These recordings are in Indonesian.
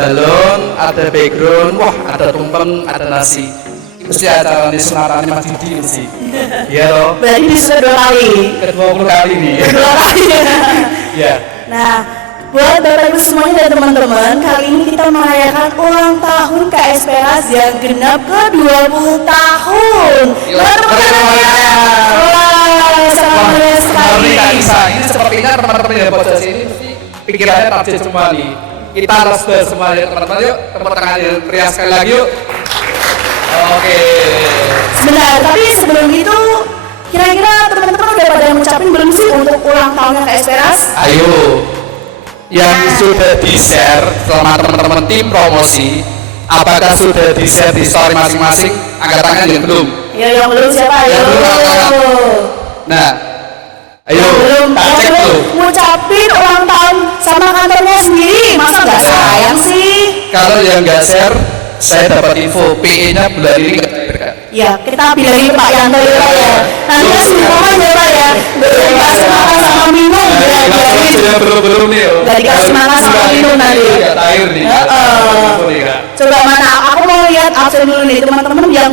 balon, ada background, wah ada tumpeng, ada nasi. Mesti acara ini sunatan Mas Didi mesti. Iya loh. Berarti bisa 2 kali. Ke-20 kali nih. 2 kali. Iya. Nah, buat Bapak Ibu semuanya dan teman-teman, kali ini kita merayakan ulang tahun KSPRAS yang genap ke 20 tahun. Wah, sangat meriah sekali. Ini sepertinya teman-teman yang podcast ini mesti pikirannya target semua nih. Kita harus semua ya teman-teman, yuk tepuk tangan yang meriah sekali lagi yuk. Oke. Sebentar, tapi sebelum itu kira-kira teman-teman udah pada ngucapin belum sih untuk ulang tahunnya KSPRAS? Ayo. Yang sudah di-share selama teman-teman tim promosi, apakah sudah di-share di story masing-masing? Angkat tangan yang belum. Ya, yang belum siapa? Yang belum angkat tangan. Nah, ayo tak cek dulu. Ngucapin ulang tahun sama kantornya sendiri, masa nggak sayang sih? Kalau yang nggak share, saya dapat info PE-nya bulan ini nggak cair kan? Ya, kita bilangin Pak Yanto ya Pak ya. Nanti kasih minuman ya Pak ya. Dikasih makan sama minum ya. Belum nih. Nggak dikasih makan sama minum nanti. Nggak cair nih. Coba mana? Aku mau lihat absen dulu nih teman-teman yang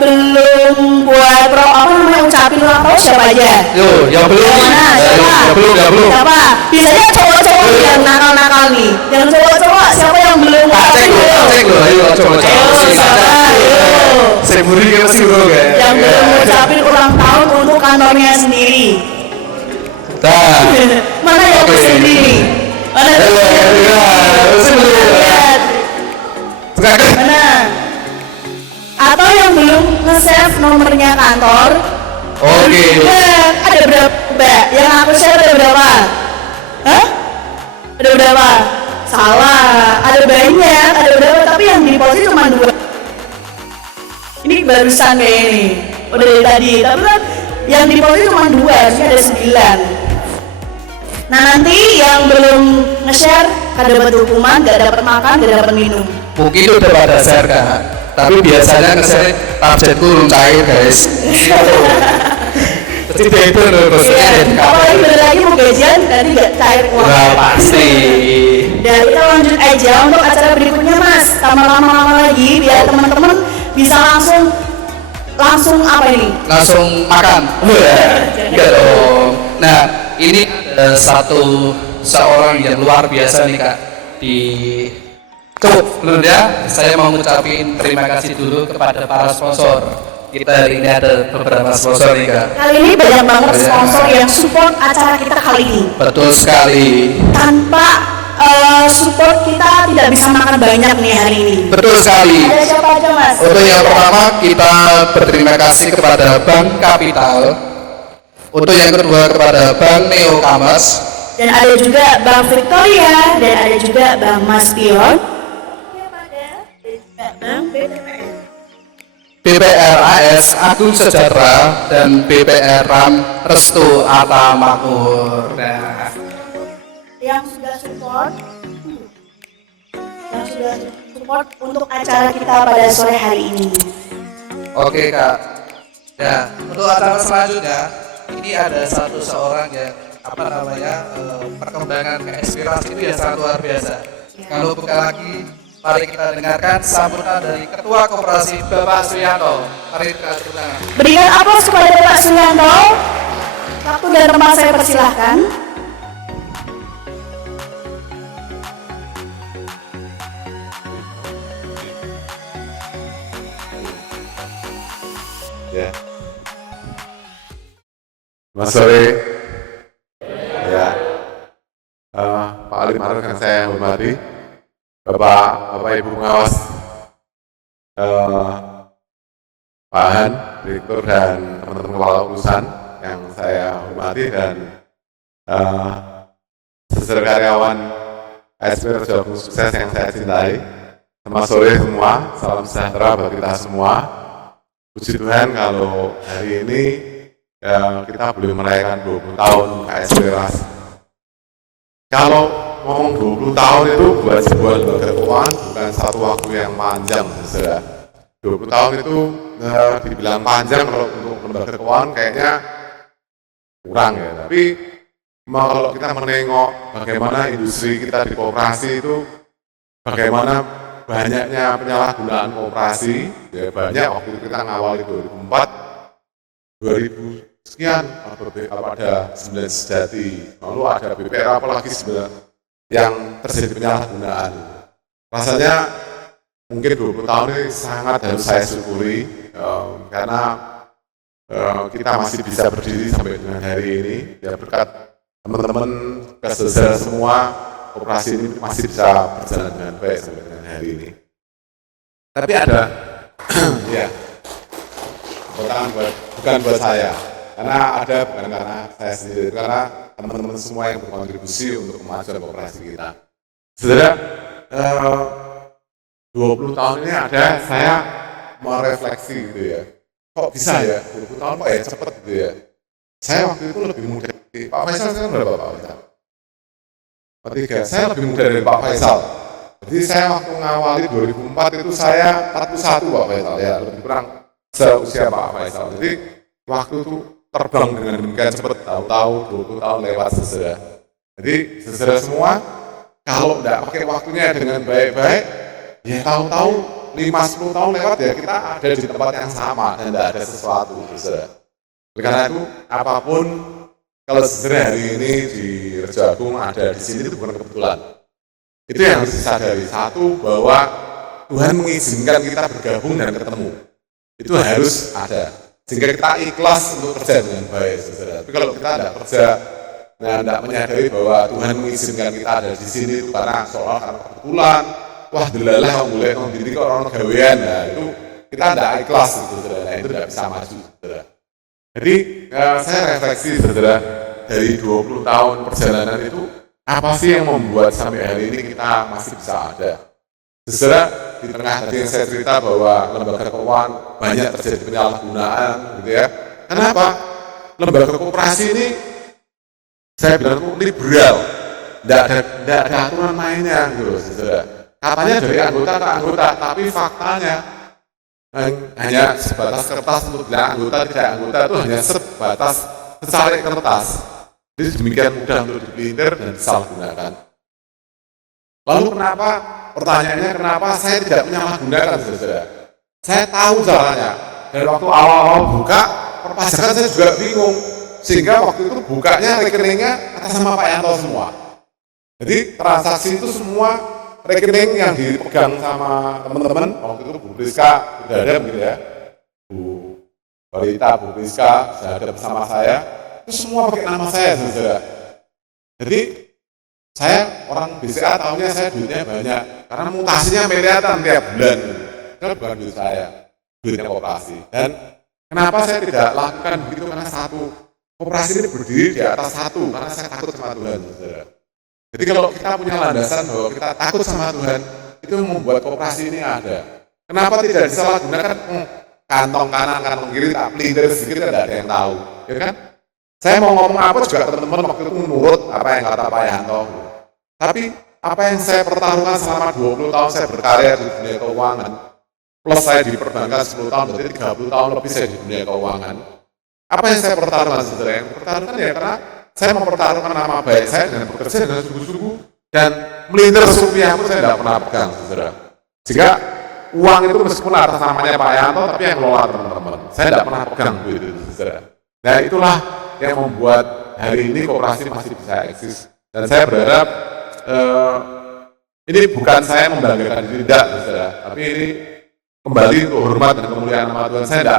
belum buat apa namanya ucapin ulang tahun siapa aja? Yo, yang belum. Mana? Siapa? Yang belum. Siapa? Biasanya cowok-cowok yang nakal-nakal nih. Yang cowok-cowok siapa yang belum ucapin dulu? Cek lo, ayo coba. Saya buri kan masih bro kan. Yang belum ngucapin ulang tahun untuk kantornya sendiri. Nah. Mana yang sendiri? Mana yang lihat? Mana? Atau yang belum nge-save nomornya kantor? Oke. Ada berapa? Yang aku share ada berapa? Hah? Ada berapa? Salah. Ada banyak. Ada berapa? Tapi yang di post cuma 2. Ini barusan kayak ini. Udah dari tadi. Tapi kan yang di post cuma 2. Harusnya ada 9. Nah nanti yang belum nge-share ada dapat hukuman, gak dapat makan, gak dapat minum. Mungkin udah pada share kan. Tapi biasanya nge-share targetku belum cair guys. Pasti itu terus. Apalagi bener lagi mau gajian, nanti gak cair uang. Nah pasti. Dan kita lanjut aja untuk acara berikutnya mas. Lama-lama lagi biar teman-teman bisa langsung apa ini? Langsung makan. Enggak dong. Nah ini ada seorang yang luar biasa nih kak di belum ya, saya mau ngucapin terima kasih dulu kepada para sponsor. Kita hari ini ada beberapa sponsor nih kak. Kali ini banyak banget sponsor yang support acara kita kali ini. Betul sekali. Tanpa support kita tidak bisa makan banyak nih hari ini. Betul sekali. Ada siapa aja mas? Untuk yang pertama kita berterima kasih kepada Bank Kapital. Untuk yang kedua kepada Bank Neo Kamas. Dan ada juga Bank Victoria dan ada juga Bank Mastion. Bank BPR AS Agung Sejahtera dan BPR RAM Restu Atta Makmur. Nah, yang sudah support untuk acara kita pada sore hari ini. oke kak. Ya, untuk acara selanjutnya ini ada seorang yang perkembangan KSPRAS itu yang sangat luar biasa. Kalau bukan lagi, mari kita dengarkan sambutan dari Ketua Koperasi Bapak Suyanto. Mari kita tepuk tangan. Berikan aplaus kepada Bapak Suyanto. Waktu dan tempat saya persilahkan. Ya. Mas sore. Ya. Pak Ali Maruf yang saya hormati, Bapak Ibu pengawas, Pak Han, Direktur dan teman-teman kepala urusan yang saya hormati dan seluruh karyawan KSP Terjawab Sukses yang saya cintai. Selamat sore semua, salam sejahtera bagi kita semua. Puji Tuhan kalau hari ini kita belum merayakan 20 tahun KSPRAS. Kalau ngomong 20 tahun itu buat sebuah lembaga keuangan bukan satu waktu yang panjang, saudara. 20 tahun itu dibilang panjang kalau untuk lembaga keuangan kayaknya kurang ya. Tapi kalau kita menengok bagaimana industri kita di koperasi itu bagaimana banyaknya penyalahgunaan koperasi, ya banyak waktu itu kita ngawali 2004, 2000 sekian, ada 9 sejati, lalu ada BPR apalagi sebenarnya yang terjadi penyalahgunaan. Rasanya mungkin 20 tahun ini sangat harus saya syukuri, karena kita masih bisa berdiri sampai dengan hari ini, ya berkat teman-teman saudara semua, operasi ini masih bisa berjalan dengan baik sampai dengan hari ini. Tapi ada, ya, bukan buat saya, karena ada bukan karena saya sendiri, karena teman-teman semua yang berkontribusi untuk kemajuan operasi kita. Saudara, 20 tahun ini ada saya merefleksi gitu ya. Kok bisa ya 20 tahun kok ya cepet gitu ya. Saya waktu itu lebih muda dari Pak Faisal, sekarang berapa Pak Faisal? Ketiga, saya lebih muda dari Pak Faisal. Jadi saya waktu ngawali 2004 itu saya 41 Pak Faisal ya, lebih kurang seusia Pak Faisal. Jadi waktu itu terbang dengan demikian cepat, tahu-tahu 20 tahun lewat saudara. Jadi saudara semua, kalau tidak pakai waktunya dengan baik-baik, ya tahu-tahu 5-10 tahun lewat ya kita ada di tempat yang sama dan tidak ada sesuatu saudara. Karena itu apapun, kalau saudara hari ini di Rejo Agung ada di sini itu bukan kebetulan. Itu yang harus disadari. Satu, bahwa Tuhan mengizinkan kita bergabung dan ketemu. Itu harus ada. Sehingga kita ikhlas untuk kerja dengan baik, saudara. Tapi kalau kita tidak kerja, tidak menyadari bahwa Tuhan mengizinkan kita ada di sini itu karena karena kebetulan, wah delalah yang mulai diri ke orang gawean, nah itu kita tidak ikhlas, saudara. Nah, itu tidak bisa maju, saudara. Jadi saya refleksi, saudara, dari 20 tahun perjalanan itu, apa sih yang membuat sampai hari ini kita masih bisa ada? Saudara, di tengah tadi yang saya cerita bahwa lembaga keuangan banyak terjadi penyalahgunaan, gitu ya. Kenapa? Lembaga koperasi ini, saya bilang itu liberal, tidak ada aturan mainnya, gitu, saudara. Katanya dari anggota ke anggota, tapi faktanya hanya sebatas kertas untuk bilang anggota tidak anggota itu hanya sebatas secari kertas. Jadi demikian mudah untuk dipelintir dan disalahgunakan. Lalu kenapa? Pertanyaannya kenapa saya tidak menyalahgunakan, saudara? Saya tahu caranya. Dari waktu awal-awal buka perpajakan saya juga bingung, sehingga waktu itu bukanya rekeningnya atas nama Pak Yanto semua. Jadi transaksi itu semua rekening yang dipegang sama teman-teman, waktu itu Bu Priska sudah ada begitu ya, Bu Balita, Bu Priska sudah ada bersama saya, itu semua pakai nama saya, saudara. Jadi saya orang BCA tahunya saya duitnya banyak, karena mutasinya miliaran tiap bulan. Itu bukan duit saya, duitnya koperasi. Dan kenapa saya tidak lakukan begitu? Karena satu, koperasi ini berdiri di atas satu, karena saya takut sama Tuhan, saudara. Jadi kalau kita punya landasan bahwa kita takut sama Tuhan, itu membuat koperasi ini ada. Kenapa tidak disalahgunakan? Kantong kanan, kantong kiri, tak pelintir sedikit, tidak ada yang tahu. Ya kan? Saya mau ngomong apa juga teman-teman waktu itu menurut apa yang kata Pak Yanto. Tapi apa yang saya pertaruhkan selama 20 tahun saya berkarya di dunia keuangan, plus saya di perbankan 10 tahun, berarti 30 tahun lebih saya di dunia keuangan. Apa yang saya pertaruhkan, saudara? Yang pertaruhkan ya karena saya mempertaruhkan nama baik saya dengan bekerja dengan sungguh-sungguh dan melintir rupiah pun saya tidak pernah pegang, saudara. Jika uang itu meskipun atas namanya Pak Yanto, tapi yang kelola teman-teman. Saya tidak pernah pegang duit itu, saudara. Nah itulah yang membuat hari ini koperasi masih bisa eksis. Dan saya berharap ini bukan saya membanggakan diri, tidak, saudara. Tapi ini kembali untuk hormat dan kemuliaan nama Tuhan. Saya tidak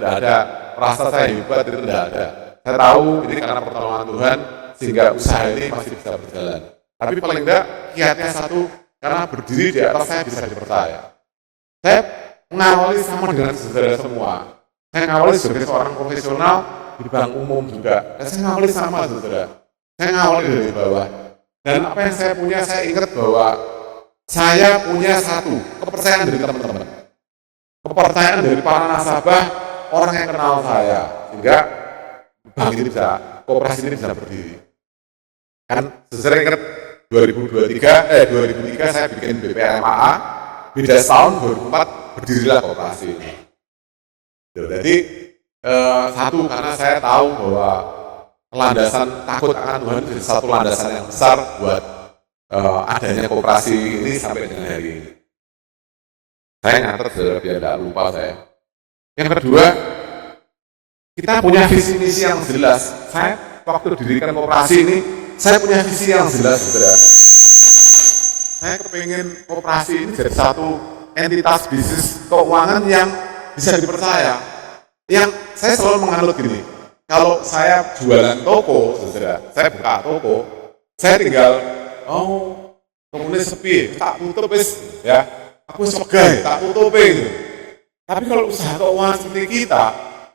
ada merasa saya hebat, itu tidak ada. Saya tahu ini karena pertolongan Tuhan sehingga usaha ini masih bisa berjalan. Tapi paling tidak kiatnya satu, karena berdiri di atas saya bisa dipercaya. Saya mengawali sama dengan saudara semua. Saya mengawali sebagai seorang profesional di bank umum juga. Dan saya mengawali sama, saudara. Saya mengawali dari bawah. Dan apa yang saya punya, saya ingat bahwa saya punya satu, kepercayaan dari teman-teman. Kepercayaan dari para nasabah, orang yang kenal saya. Sehingga bank ini bisa, koperasi ini bisa berdiri. Kan saya ingat 2003 saya bikin BPMAA, beda setahun 2004 berdirilah koperasi ini. Jadi satu, karena saya tahu bahwa landasan takut akan Tuhan itu satu landasan yang besar buat adanya koperasi ini sampai dengan hari ini. Saya nyatet saudara biar tidak lupa saya. Yang kedua, kita punya visi misi yang jelas. Saya waktu didirikan koperasi ini, saya punya visi yang jelas, saudara. Saya kepingin koperasi ini jadi satu entitas bisnis keuangan yang bisa dipercaya. Yang saya selalu menganut gini, kalau saya jualan toko, saudara, saya buka toko, saya tinggal, tokonya sepi, tak tutup ya, aku sebagai tak tutup gitu. Tapi kalau usaha keuangan seperti kita,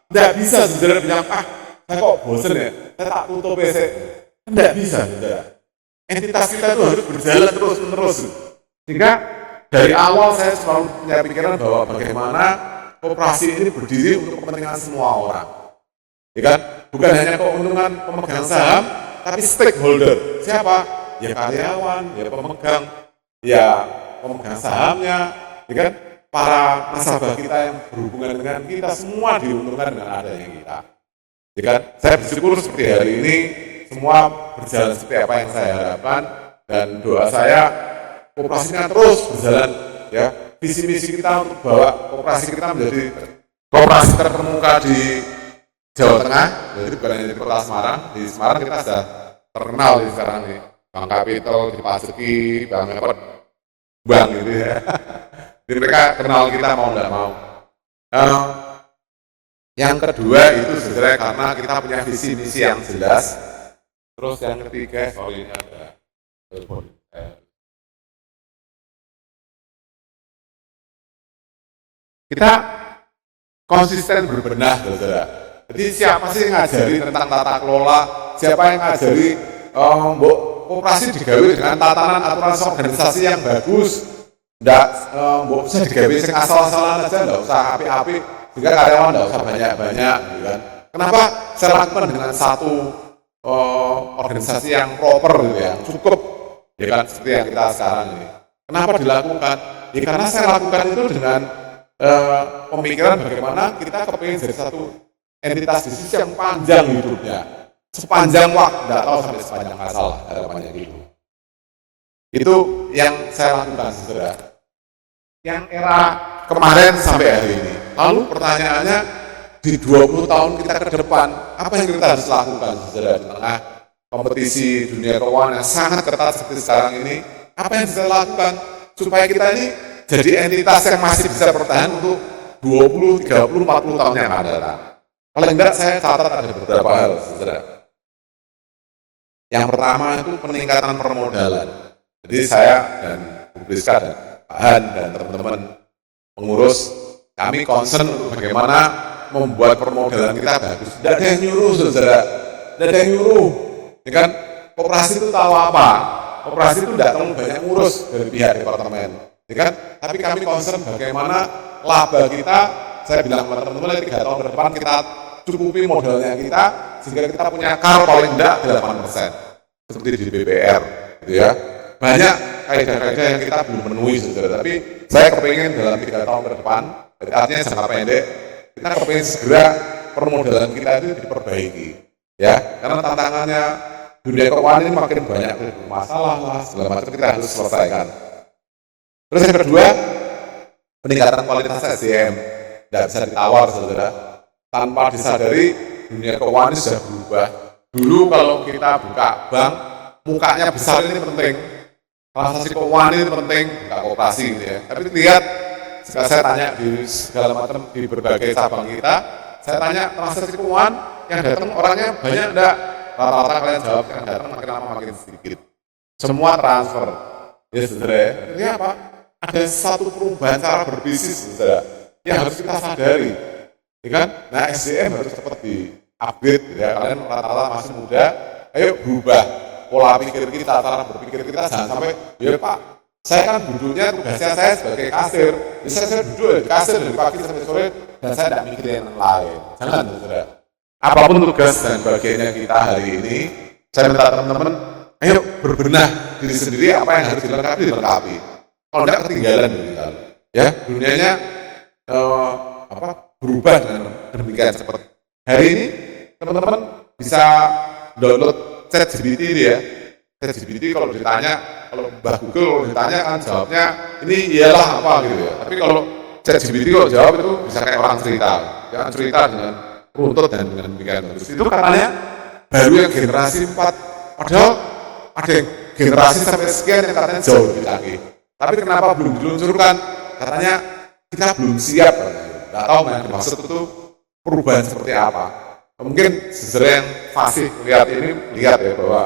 tidak bisa saudara bilang, saya kok bosen ya, saya tak tutup sih. Tidak bisa saudara. Entitas kita itu harus berjalan terus-menerus. Sehingga dari awal saya selalu punya pikiran bahwa bagaimana koperasi ini berdiri untuk kepentingan semua orang. Ya kan? Bukan hanya keuntungan pemegang saham, tapi stakeholder. Siapa? Ya karyawan, ya pemegang, ya pemegang sahamnya, ya kan? Para nasabah kita yang berhubungan dengan kita, semua diuntungkan dengan adanya kita. Ya kan? Saya bersyukur seperti hari ini, semua berjalan seperti apa yang saya harapkan, dan doa saya koperasinya terus berjalan, ya. Visi misi kita untuk bawa koperasi kita menjadi koperasi terkemuka di Jawa Tengah, jadi bukan hanya di Kota Semarang. Di Semarang kita sudah terkenal di sekarang nih, Bank Capital, di Paseki, Bank Mepet, Bank gitu ya. Jadi mereka kenal kita mau tidak mau. Yang kedua itu sebenarnya karena kita punya visi misi yang jelas. Terus yang ketiga, soal ini ada telepon. Kita konsisten berbenah, saudara. Jadi siapa sih yang ngajari tentang tata kelola? Siapa yang ngajari koperasi digawe dengan tatanan aturan organisasi yang bagus? Nggak bisa digawe sing asal-asalan aja, nggak usah api-api, sehingga karyawan nggak usah banyak-banyak, gitu kan? Kenapa saya lakukan dengan satu organisasi yang proper, gitu ya, cukup, ya kan, seperti yang kita sekarang ini. Kenapa dilakukan? Ya karena saya lakukan itu dengan pemikiran bagaimana kita kepingin jadi satu entitas bisnis yang panjang hidupnya, sepanjang waktu, tidak tahu sampai sepanjang asal harapannya gitu. Itu yang saya lakukan, saudara. Yang era kemarin sampai hari ini. Lalu pertanyaannya, di 20 tahun kita ke depan, apa yang kita harus lakukan, saudara, di tengah kompetisi dunia keuangan yang sangat ketat seperti sekarang ini? Apa yang bisa lakukan supaya kita ini jadi entitas yang masih bisa bertahan untuk 20, 30, 40 tahun yang akan datang? Paling enggak saya catat ada beberapa hal, saudara. Yang pertama itu peningkatan permodalan. Jadi saya dan Bu Priska dan Pak Han dan teman-teman pengurus, kami concern untuk bagaimana membuat permodalan kita bagus. Tidak ada yang nyuruh, saudara. Tidak ada yang nyuruh. Ya kan, koperasi itu tahu apa? Koperasi itu tidak terlalu banyak ngurus dari pihak departemen. Ya kan? Tapi kami concern bagaimana laba kita, saya bilang sama teman-teman, 3 tahun ke depan kita cukupi modalnya kita, sehingga kita punya CAR paling tidak 8%. Seperti di BPR, gitu ya. Banyak kaidah-kaidah yang kita belum memenuhi, saudara. Tapi saya kepingin dalam 3 tahun ke depan, artinya jangka pendek, kita kepingin segera permodalan kita itu diperbaiki. Ya, karena tantangannya dunia keuangan ini makin banyak masalah lah, segala macam kita harus selesaikan. Terus yang kedua, peningkatan kualitas SDM. Tidak bisa ditawar, saudara. Tanpa disadari, dunia keuangan ini sudah berubah. Dulu kalau kita buka bank, mukanya besar ini penting. Transaksi keuangan ini penting, buka koperasi gitu ya. Tapi lihat, jika saya tanya di segala macam di berbagai cabang kita, saya tanya transaksi keuangan yang datang orangnya banyak enggak? Rata-rata kalian jawab yang datang makin lama makin sedikit. Semua transfer. Ya saudara, ini apa? Ada satu perubahan cara berbisnis, saudara, yang harus kita sadari. Ya kan? Nah, SDM harus cepat di-upgrade, ya. Kalian rata-rata masih muda, ayo berubah pola pikir kita, cara berpikir kita, jangan sampai, ya Pak, saya kan duduknya tugasnya saya sebagai kasir, bisa saya duduk di kasir dari pagi sampai sore, dan saya tidak mikirin yang lain. Jangan, saudara. Apapun tugas dan bagiannya kita hari ini, saya minta teman-teman, ayo berbenah diri sendiri, apa yang harus dilengkapi. Kalau tidak ketinggalan, ya, dunianya berubah dengan demikian cepat. Hari ini teman-teman bisa download ChatGPT ya, ChatGPT kalau ditanya, kalau Mbah Google kalau ditanya kan jawabnya ini iyalah apa gitu ya. Tapi kalau ChatGPT kalau jawab itu bisa kayak orang cerita, jangan cerita dengan runtut dan dengan demikian bagus. Itu katanya baru yang generasi 4, padahal ada yang generasi sampai sekian yang katanya jauh lebih canggih. Tapi kenapa belum diluncurkan? Katanya kita belum siap. Nggak tahu yang dimaksud itu perubahan seperti apa. Mungkin sebenarnya yang fasih lihat ini lihat ya bahwa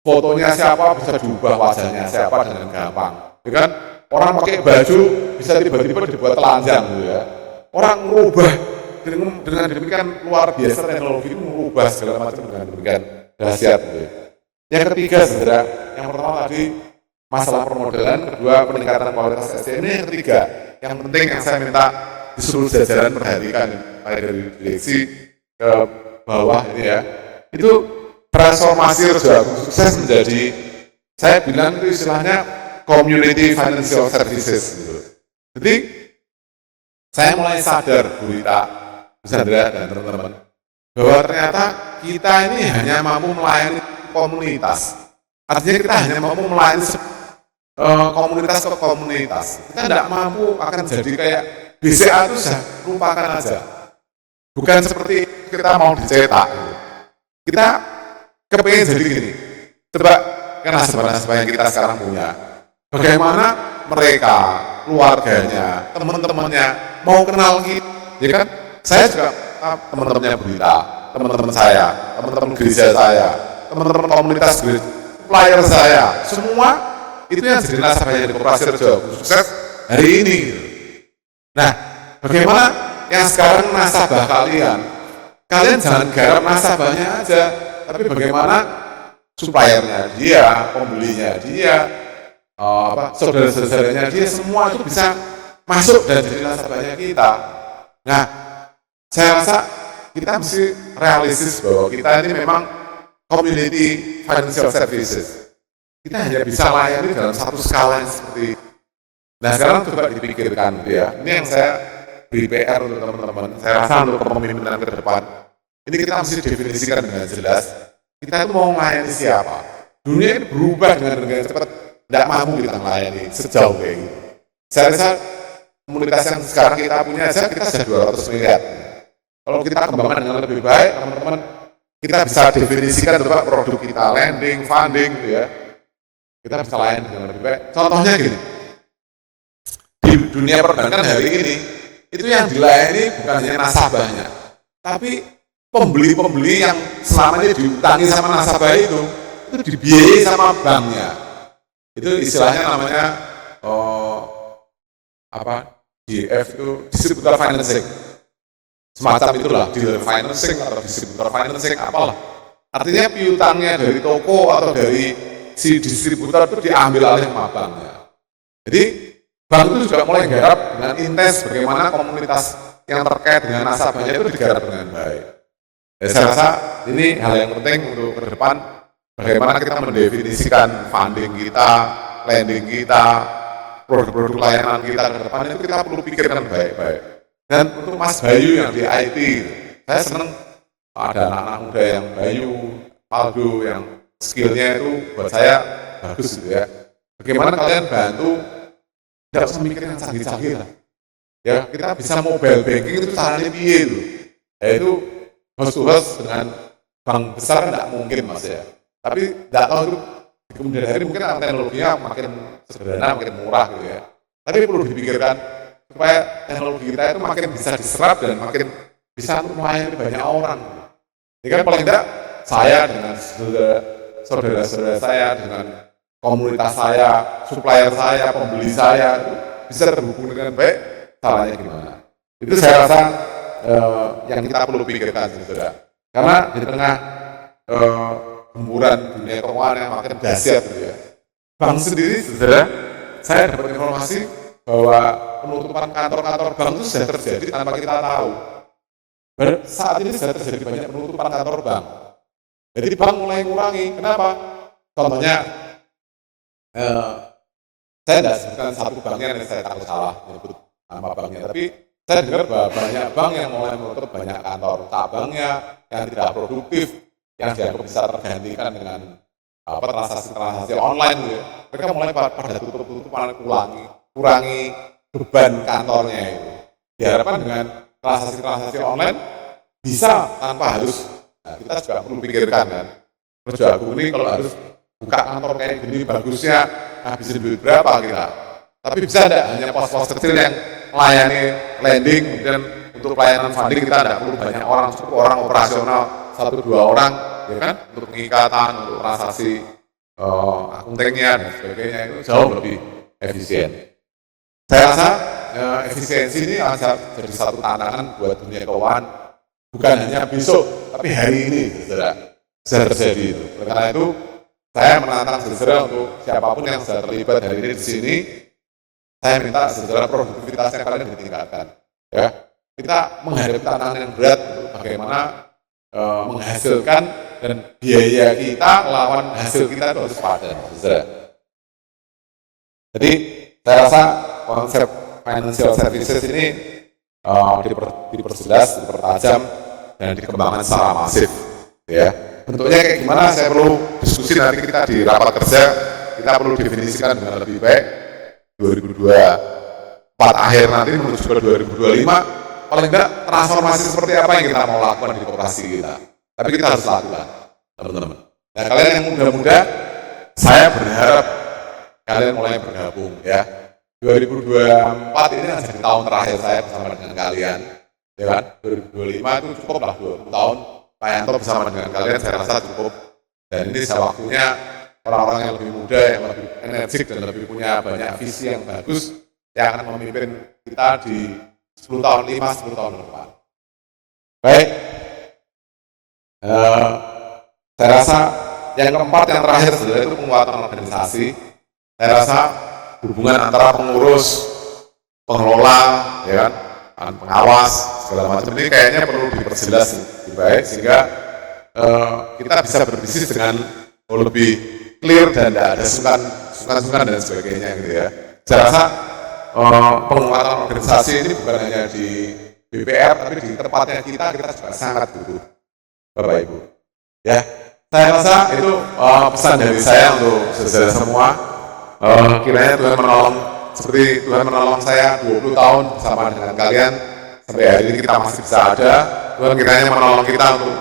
fotonya siapa bisa diubah wajahnya siapa dengan gampang. Ya kan? Orang pakai baju bisa tiba-tiba dibuat telanjang gitu ya. Orang merubah dengan demikian luar biasa teknologi itu merubah segala macam dengan demikian dahsyat gitu ya. Yang ketiga saudara, yang pertama tadi masalah permodalan, kedua peningkatan kualitas SDM, ini yang ketiga yang penting yang saya minta di seluruh jajaran perhatikan baik dari direksi ke bawah ini ya, itu transformasi Raja Agung Sukses menjadi, saya bilang itu istilahnya community financial services gitu. Jadi saya mulai sadar Bu Rita, Bu Sandra dan teman-teman bahwa ternyata kita ini hanya mampu melayani komunitas. Artinya kita hanya mampu melayani komunitas ke komunitas. Kita tidak mampu akan jadi kayak BCA itu sudah lupakan aja. Bukan seperti kita mau dicetak. Kita kepengen jadi gini. Coba kan nasabah-nasabah yang kita sekarang punya. Bagaimana mereka, keluarganya, teman-temannya mau kenal kita. Ya kan? Saya juga teman-temannya Berita, teman-teman saya, teman-teman gereja saya, teman-teman komunitas gereja, player saya, semua itu yang jadi nasabahnya di Koperasi Raja Agung Sukses hari ini. Nah, bagaimana yang sekarang nasabah kalian? Kalian jangan garap nasabahnya aja, tapi bagaimana suppliernya dia, pembelinya dia, saudara-saudaranya dia, semua itu bisa masuk dan jadi nasabahnya kita. Nah, saya rasa kita mesti realistis bahwa kita ini memang community financial services. Kita hanya bisa layani dalam satu skala yang seperti itu. Nah sekarang coba dipikirkan ya. Ini yang saya beri PR untuk teman-teman. Saya rasa untuk kepemimpinan ke depan. Ini kita mesti definisikan dengan jelas. Kita itu mau melayani siapa. Dunia ini berubah dengan cepat. Tidak mampu kita melayani sejauh kayak gitu. Saya rasa komunitas yang sekarang kita punya aja kita sudah 200 miliar. Kalau kita kembangkan dengan lebih baik, teman-teman, kita bisa definisikan coba produk kita, lending, funding gitu ya. Kita bisa layani dengan lebih baik. Contohnya gini, di dunia perbankan hari ini, itu yang dilayani bukan hanya nasabahnya, tapi pembeli-pembeli yang selama ini diutangi sama nasabah itu dibiayai sama banknya. Itu istilahnya namanya DF itu distributor financing. Semacam itulah, dealer financing atau distributor financing apalah. Artinya piutangnya dari toko atau dari si distributor itu diambil alih sama banknya. Jadi bank itu juga mulai garap dengan intens bagaimana komunitas yang terkait dengan nasabahnya itu digarap dengan baik. Ya, saya rasa ini hal yang penting untuk ke depan, bagaimana kita mendefinisikan funding kita, lending kita, produk-produk layanan kita ke depan itu kita perlu pikirkan baik-baik. Dan untuk Mas Bayu yang di IT, saya senang ada anak-anak muda yang Bayu, Aldo yang skillnya itu buat saya bagus gitu ya. Bagaimana kalian bantu, tidak usah mikir yang canggih-canggih lah. Ya, kita bisa mobile banking itu caranya piye itu. Yaitu host to host dengan bank besar kan tidak mungkin Mas ya. Tapi tidak tahu itu di kemudian hari mungkin teknologinya makin sederhana, makin murah gitu ya. Tapi perlu dipikirkan supaya teknologi kita itu makin bisa diserap dan makin bisa melayani banyak orang. Ini kan paling tidak saya dengan saudara-saudara saya, dengan komunitas saya, supplier saya, pembeli saya itu bisa terhubung dengan baik. Caranya gimana? Itu saya rasa yang kita perlu pikirkan, saudara. Karena di tengah gemburan dunia keuangan yang makin dahsyat, gitu ya. Bank sendiri, saudara, saya dapat informasi bahwa penutupan kantor-kantor bank itu sudah terjadi tanpa kita tahu. Saat ini sudah terjadi banyak penutupan kantor bank. Jadi bank mulai mengurangi. Kenapa? Contohnya, saya tidak sebutkan satu banknya, dan saya takut salah menyebut nama banknya. Tapi saya dengar bahwa banyak bank yang mulai menutup banyak kantor cabangnya yang tidak produktif, yang dianggap bisa tergantikan dengan transaksi online gitu ya. Mereka mulai pada tutup kurangi beban kantornya itu. Diharapkan dengan transaksi online bisa tanpa harus, kita juga perlu pikirkan kan, Kerja Agung ini kalau harus buka kantor kayak gini bagusnya habisin duit berapa kita. Tapi bisa enggak hanya pos-pos kecil yang melayani lending, kemudian untuk pelayanan funding kita tidak perlu banyak orang, cukup orang operasional 1-2 orang, ya kan, untuk pengikatan, untuk transaksi akuntingnya dan sebagainya itu jauh lebih efisien. Saya rasa efisiensi ini akan jadi satu tantangan buat dunia keuangan, bukan hanya besok, tapi hari ini, bisa terjadi itu. Karena itu saya menantang saudara untuk siapapun yang sudah terlibat hari ini di sini, saya minta saudara produktivitasnya kalian ditingkatkan. Ya, kita menghadapi tantangan yang berat untuk bagaimana menghasilkan dan biaya kita lawan hasil kita itu harus padan, saudara. Jadi saya rasa konsep financial services ini diperjelas, dipertajam, dan dikembangkan secara masif. Ya, bentuknya kayak gimana? Saya perlu diskusi nanti kita di rapat kerja. Kita perlu definisikan dengan lebih baik. 2024 akhir nanti menuju ke 2025, paling tidak transformasi seperti apa yang kita mau lakukan di koperasi kita. Tapi kita harus lakukan, teman-teman. Nah, kalian yang muda-muda, saya berharap kalian mulai bergabung ya. 2024 ini adalah tahun terakhir saya bersama dengan kalian, ya kan? 2025 itu cukup lah, 20 tahun Pak Yanto bersama dengan kalian, saya rasa cukup. Dan ini waktunya orang-orang yang lebih muda, yang lebih energik dan lebih punya banyak visi yang bagus, yang akan memimpin kita di 10 tahun, 5-10 tahun ke depan. Baik, saya rasa yang keempat, yang terakhir sebenarnya itu penguatan organisasi. Saya rasa hubungan antara pengurus, pengelola, ya kan, pengawas, segala macam ini kayaknya perlu diperjelas lebih baik sehingga kita bisa berbisnis dengan lebih clear dan tidak ada sungkan-sungkan dan sebagainya gitu ya. Saya rasa penguatan organisasi ini bukan hanya di BPR tapi di tempatnya kita juga sangat butuh, Bapak Ibu. Ya, saya rasa itu pesan dari saya untuk saudara semua. Kiranya Tuhan menolong seperti Tuhan menolong saya 20 tahun bersama dengan kalian sampai hari ini kita masih bisa ada. Tuhan kiranya menolong kita untuk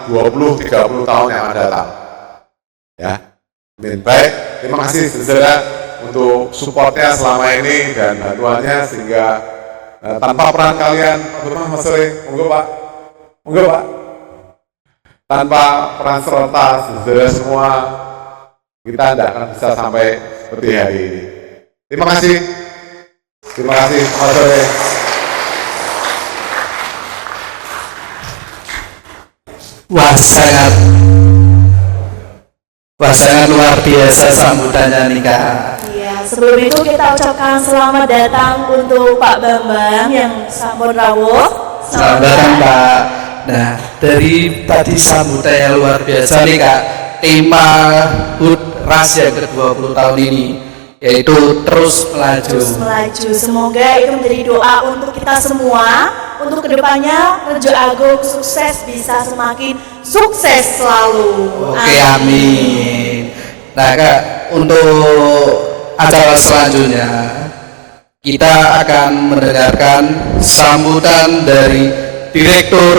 20-30 tahun yang akan datang. Ya, amin. Baik, terima kasih saudara untuk supportnya selama ini dan bantuannya sehingga tanpa peran kalian, Mas Sore, monggo Pak, tanpa peran serta saudara semua kita tidak akan bisa sampai seperti hari ini. Terima kasih, Mas Sore. Wah sangat luar biasa sambutannya nih Kak. Iya, sebelum itu kita ucapkan selamat datang untuk Pak Bambang yang sampun rawuh. Selamat datang Pak. Nah, dari tadi sambutannya luar biasa nih Kak. Tema HUT RAS yang ke-20 tahun ini yaitu terus melaju. Semoga itu menjadi doa untuk kita semua, untuk kedepannya Rejo Agung sukses, bisa semakin sukses selalu. Oke, amin. Nah Kak, untuk acara selanjutnya kita akan mendengarkan sambutan dari Direktur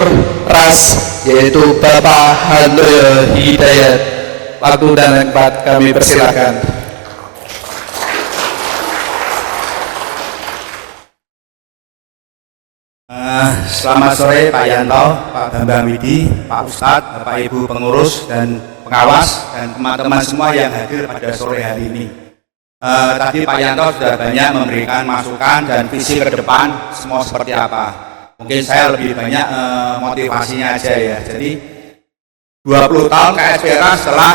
RAS yaitu Bapak Handoyo Hidayat. Waktu dan tempat kami persilakan. Selamat sore Pak Yanto, Pak Bambang Widi, Pak Ustadz, Bapak Ibu pengurus dan pengawas dan teman-teman semua yang hadir pada sore hari ini. Tadi Pak Yanto sudah banyak memberikan masukan dan visi ke depan semua seperti apa. Mungkin saya lebih banyak motivasinya aja ya. Jadi 20 tahun KSPRA setelah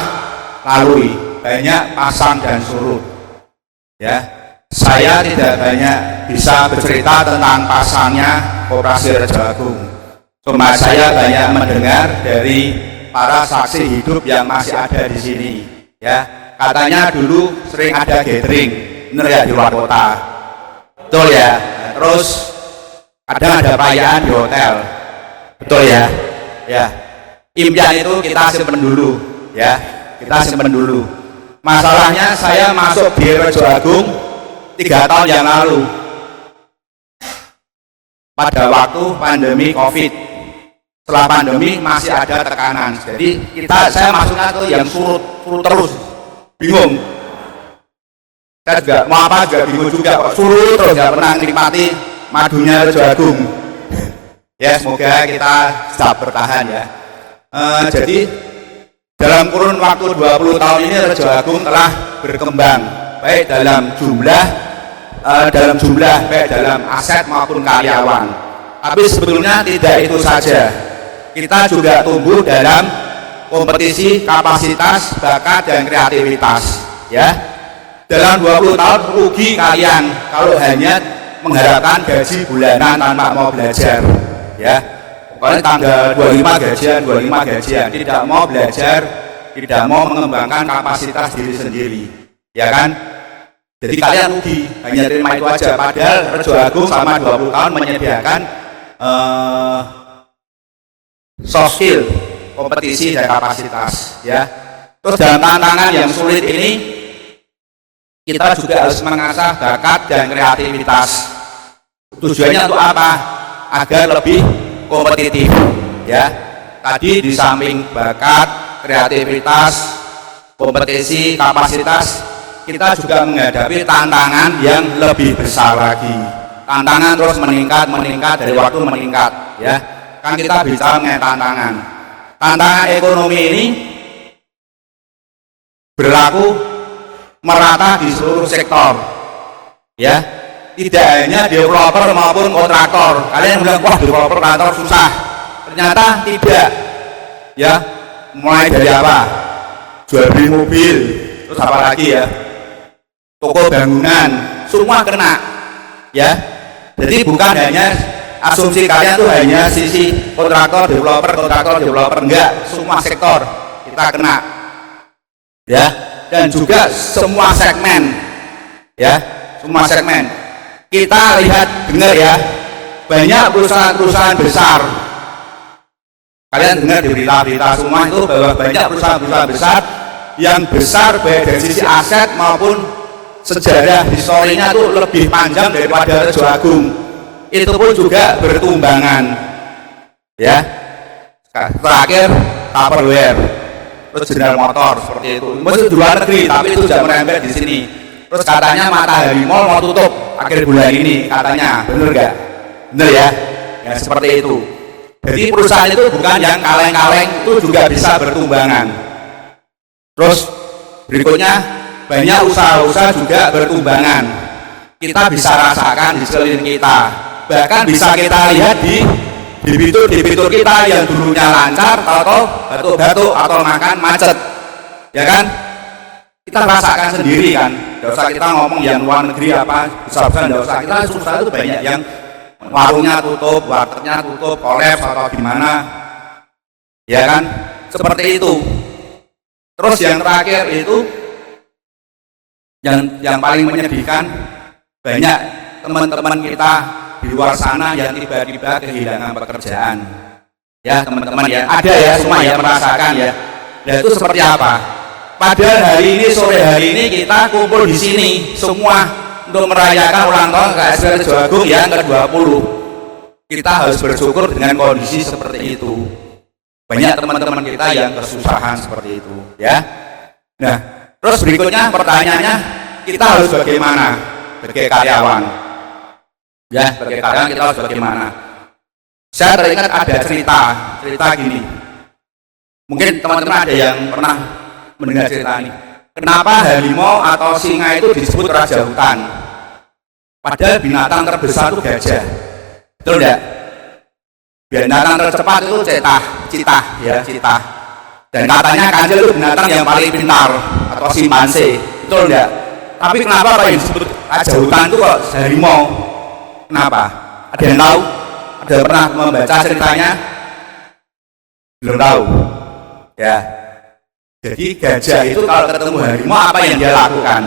lalui banyak pasang dan surut. Ya, saya tidak banyak bisa bercerita tentang pasangnya Koperasi Rejo Agung. Cuma saya banyak mendengar dari para saksi hidup yang masih ada di sini. Ya, katanya dulu sering ada gathering, bener ya di luar kota. Betul ya. Terus kadang ada perayaan di hotel. Betul ya. Ya. Impian itu kita simpen dulu, ya. Kita simpen dulu. Masalahnya saya masuk di Rejo Agung 3 tahun yang lalu pada waktu pandemi COVID. Setelah pandemi masih ada tekanan, jadi saya masuknya tuh yang surut terus, bingung. Saya juga mau apa juga bingung juga, kok surut terus, nggak pernah menikmati madunya Rejo Agung. Ya, semoga kita tetap bertahan ya. Jadi dalam kurun waktu 20 tahun ini Rejo Agung telah berkembang baik dalam jumlah baik dalam aset maupun karyawan. Tapi sebetulnya tidak itu saja. Kita juga tumbuh dalam kompetisi kapasitas, bakat dan kreativitas ya. Dalam 20 tahun rugi kalian kalau hanya mengharapkan gaji bulanan tanpa mau belajar ya. Pokoknya tanggal 25 gajian, tidak mau belajar, tidak mau mengembangkan kapasitas diri sendiri ya kan. Jadi kalian rugi, hanya terima itu aja. Padahal Rejo Agung selama 20 tahun menyediakan soft skill, kompetisi dan kapasitas ya. Terus dalam tantangan yang sulit ini kita juga harus mengasah bakat dan kreativitas. Tujuannya untuk apa? Agar lebih kompetitif ya. Tadi di samping bakat, kreativitas, kompetisi, kapasitas, kita juga menghadapi tantangan yang lebih besar lagi. Tantangan terus meningkat dari waktu meningkat ya. Kan kita bicara mengenai tantangan. Tantangan ekonomi ini berlaku merata di seluruh sektor ya, tidak hanya developer maupun kontraktor. Kalian bilang wah developer kontraktor susah, ternyata tidak ya. Mulai dari apa? Jual beli mobil, terus apa lagi ya, toko bangunan, semua kena ya. Jadi bukan hanya asumsi kalian tuh hanya sisi kontraktor developer, enggak, semua sektor kita kena ya. Dan juga semua segmen ya, semua segmen. Kita lihat, dengar ya, banyak perusahaan-perusahaan besar. Kalian dengar di berita-berita semua itu bahwa banyak perusahaan-perusahaan besar yang besar baik dari sisi aset maupun sejarah historinya itu lebih panjang daripada Rejo Agung. Itu pun juga bertumbangan ya. Terakhir Tupperware, terus General Motor seperti itu. Maksud di luar negeri, tapi itu sudah merembet di sini. Terus katanya Matahari Mall mau tutup akhir bulan ini, katanya. Bener nggak? Bener ya? Ya seperti itu. Jadi perusahaan itu bukan yang kaleng-kaleng, itu juga bisa bertumbangan. Terus berikutnya banyak usaha-usaha juga bertumbangan. Kita bisa rasakan di sekeliling kita. Bahkan bisa kita lihat di debitur kita yang dulunya lancar atau batuk-batuk atau makan macet ya kan, kita rasakan sendiri kan. Tidak usah kita ngomong yang luar negeri apa besar-besar, tidak usah. Kita susah itu banyak yang warungnya tutup, wartegnya tutup, kolaps atau gimana ya kan, seperti itu. Terus yang terakhir itu yang paling menyedihkan, banyak teman-teman kita di luar sana yang tiba-tiba kehilangan pekerjaan ya teman-teman ya, ada ya semua yang merasakan ya. Dan itu seperti apa? Padahal sore hari ini kita kumpul di sini semua untuk merayakan ulang tahun KSP Rejo Agung yang ke-20. Kita harus bersyukur dengan kondisi seperti itu. Banyak teman-teman kita yang kesusahan seperti itu ya. Nah, terus berikutnya pertanyaannya, kita harus bagaimana sebagai karyawan? Ya, sebagai karyawan kita harus bagaimana? Saya teringat ada cerita gini. Mungkin teman-teman ada yang pernah mendengar cerita ini. Kenapa harimau atau singa itu disebut raja hutan? Padahal binatang terbesar itu gajah. Betul enggak? Binatang tercepat itu citah. Dan katanya kancil itu binatang yang paling pintar atau simpanse. Betul enggak? Tapi kenapa Pak yang disebut raja hutan itu kok harimau? Kenapa? Ada yang tahu? Ada yang pernah membaca ceritanya? Belum tahu. Ya. Jadi gajah itu kalau ketemu harimau apa yang dia lakukan?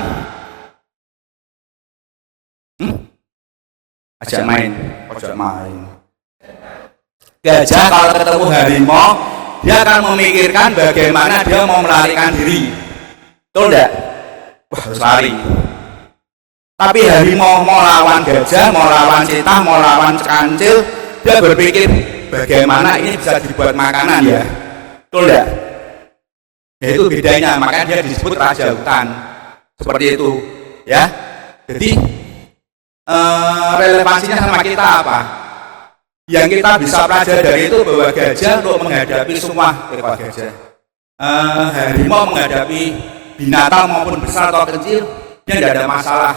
Ajak main. Gajah kalau ketemu harimau, dia akan memikirkan bagaimana dia mau melarikan diri. Betul enggak? Wah, harus lari. Tapi harimau mau lawan gajah, mau lawan citah, mau lawan kancil, dia berpikir bagaimana ini bisa dibuat makanan ya. Betul enggak? Ya itu bedanya, makanya dia disebut raja hutan. Seperti itu, ya. Jadi relevansinya sama kita apa? Yang kita bisa pelajari dari itu bahwa gajah untuk menghadapi semua gajah, harimau menghadapi binatang maupun besar atau kecil, dia tidak ada masalah.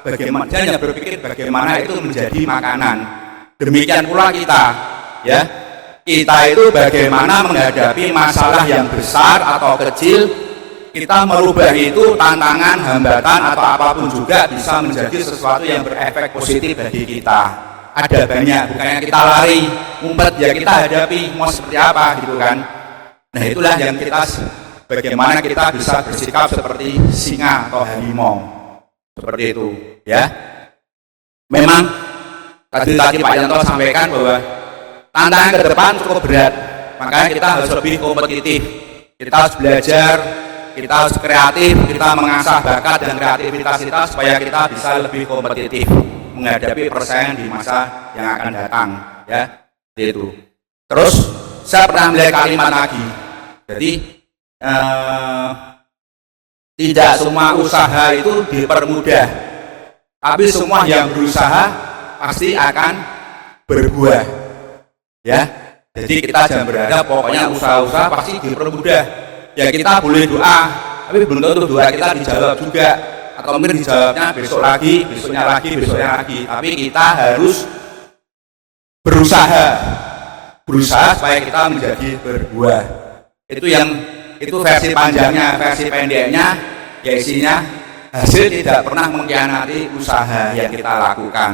Bagaimana dia hanya berpikir bagaimana itu menjadi makanan. Demikian pula kita, ya. Kita itu bagaimana menghadapi masalah yang besar atau kecil, kita merubah itu tantangan, hambatan atau apapun juga bisa menjadi sesuatu yang berefek positif bagi kita. Ada banyak, bukannya kita lari, ngumpet, ya kita hadapi mau seperti apa gitu kan. Nah itulah yang kita, bagaimana kita bisa bersikap seperti singa atau harimau. Seperti itu, ya. Memang tadi Pak Yanto sampaikan bahwa tantangan ke depan cukup berat, makanya kita harus lebih kompetitif. Kita harus belajar, kita harus kreatif, kita mengasah bakat dan kreativitas kita supaya kita bisa lebih kompetitif menghadapi persaingan di masa yang akan datang, ya. Itu. Terus saya pernah melihat kalimat lagi. Jadi tidak semua usaha itu dipermudah, tapi semua yang berusaha pasti akan berbuah, ya. Jadi kita jangan berharap pokoknya usaha-usaha pasti dipermudah. Ya kita boleh doa, tapi belum tentu doa kita dijawab juga, atau mungkin dijawabnya besok lagi, besoknya lagi, besoknya lagi. Tapi kita harus berusaha supaya kita menjadi berbuah. Itu versi panjangnya. Versi pendeknya ya isinya hasil tidak pernah mengkhianati usaha yang kita lakukan.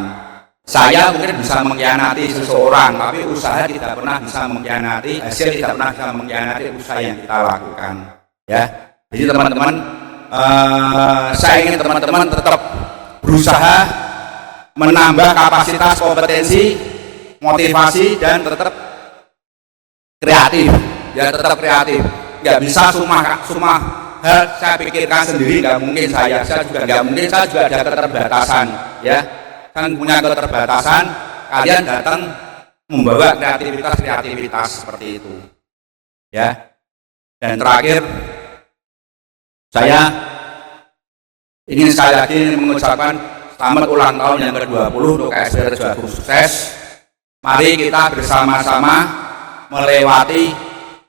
Saya mungkin bisa mengkhianati seseorang, tapi usaha tidak pernah bisa mengkhianati, hasil tidak pernah bisa mengkhianati usaha yang kita lakukan, ya. Jadi teman-teman, saya ingin teman-teman tetap berusaha menambah kapasitas kompetensi, motivasi, dan tetap kreatif, ya tetap kreatif. Nggak bisa semua hal saya pikirkan sendiri, nggak mungkin saya juga nggak mungkin, saya juga ada keterbatasan, ya. Kan punya keterbatasan, kalian datang membawa kreativitas seperti itu, ya. Dan terakhir saya ingin sekali lagi mengucapkan selamat ulang tahun yang ke-20 untuk KSB Rejoagung Sukses. Mari kita bersama-sama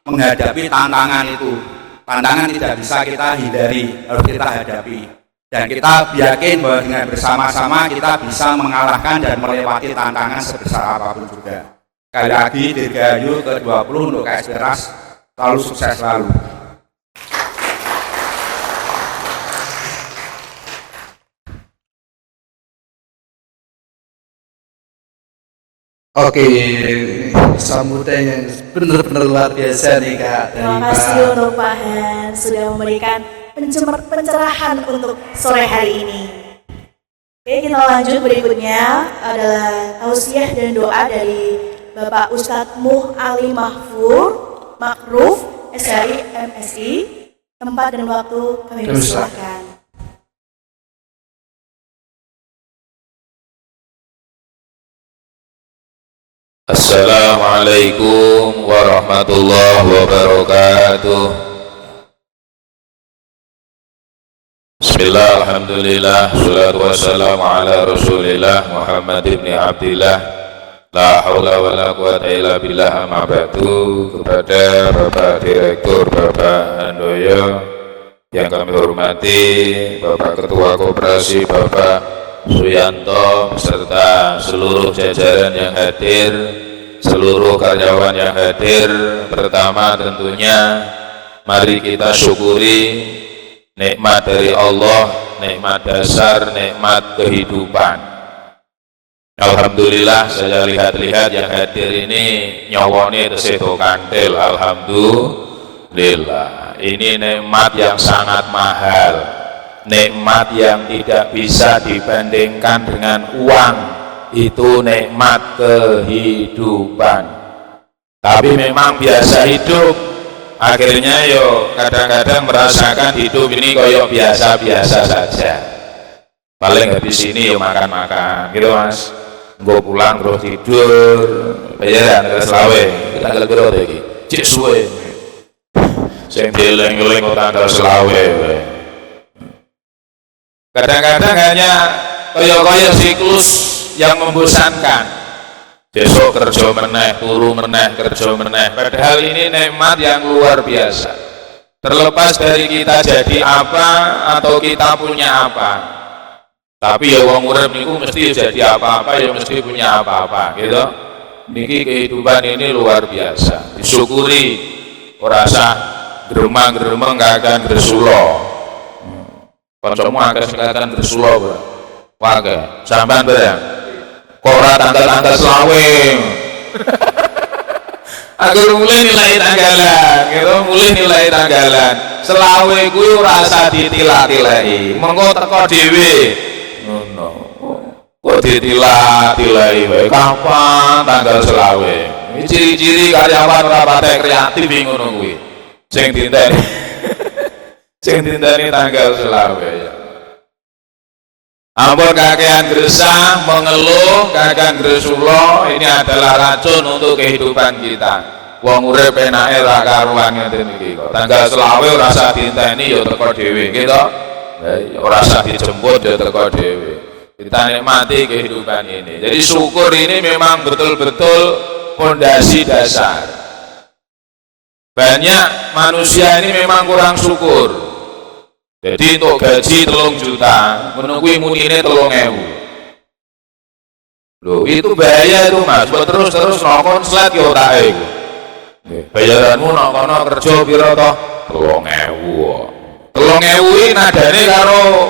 menghadapi tantangan itu. Tantangan tidak bisa kita hindari, harus kita hadapi. Dan kita yakin bahwa dengan bersama-sama kita bisa mengalahkan dan melewati tantangan sebesar apapun juga. Sekali lagi, Dirgahayu ke-20 untuk KSB Ras, selalu sukses selalu. Oke, sambutan yang benar-benar luar biasa nih Kak. Terima kasih untuk Pak Hen sudah memberikan pencerahan untuk sore hari ini. Oke, kita lanjut. Berikutnya adalah tausiah dan doa dari Bapak Ustadz Muh Ali Makruf, SHI MSI. Tempat dan waktu kami persilakan. Assalamualaikum warahmatullahi wabarakatuh. Bismillah, alhamdulillah, salatu wassalamu ala rasulillah Muhammad ibn Abdillah. La hawla wa la quwata illa billah, amma ba'du. Kepada Bapak Direktur, Bapak Handoyo yang kami hormati, Bapak Ketua Koperasi, Bapak Suyanto, serta seluruh jajaran yang hadir, seluruh karyawan yang hadir. Pertama tentunya mari kita syukuri nikmat dari Allah, nikmat dasar, nikmat kehidupan. Alhamdulillah, saya lihat-lihat yang hadir ini nyawone tesih kantil. Alhamdulillah, ini nikmat yang sangat mahal, nikmat yang tidak bisa dibandingkan dengan uang. Itu nikmat kehidupan. Tapi memang biasa hidup Akhirnya yo kadang-kadang merasakan hidup ini koyok biasa-biasa saja. Paling habis ini yo makan-makan, gitu Mas. Gue pulang terus tidur, bayaran terus selawe. Tanggal berapa lagi? Cek suwe. Sing dieling-eling kok tanggal selawe. Kadang-kadang hanya koyok-koyok siklus yang membosankan. Besok kerja meneh, turu meneh, kerja meneh. Padahal ini nikmat yang luar biasa. Terlepas dari kita jadi apa atau kita punya apa. Tapi ya wong urip niku mesti jadi apa-apa, ya mesti punya apa-apa, gitu. Niki kehidupan ini luar biasa. Disyukuri, ora usah gremang-gremeng kakan Gresula. Kancamu akeh sing kakan Gresula, Bro. Wae, sampean bareng. Kok ora tanggal-tanggal selawe. Aku mulai nilai tanggalan, gitu, mulai nilai tanggalan. Selawe kuwi ora usah ditilah-tilahi. Mengko teko dhewe. Ngono. Kok ditilah-tilahi wae. Kapan tanggal selawe? Iki ciri-ciri karyawan ora patek kreatif ngono kuwi. Sing dinteni. Sing dinteni tanggal selawe. Ampun kakean gresah, mengeluh, kakean Gresula, ini adalah racun untuk kehidupan kita. Wong urip enake ra karuan ngene iki kok. Tanggal selawe ora usah dinteni ya teko dhewe, gitu. Ora usah dijemput ya teko dhewe. Kita nikmati kehidupan ini. Jadi syukur ini memang betul-betul pondasi dasar. Banyak manusia ini memang kurang syukur. Jadi untuk gaji 3 juta, menunggu munine 3.000. Loh, itu bahaya itu Mas. Buat terus konslet ya otake iku. Bayaranmu nek kono kerja pira to? 3.000. 3.000 iki nadane karo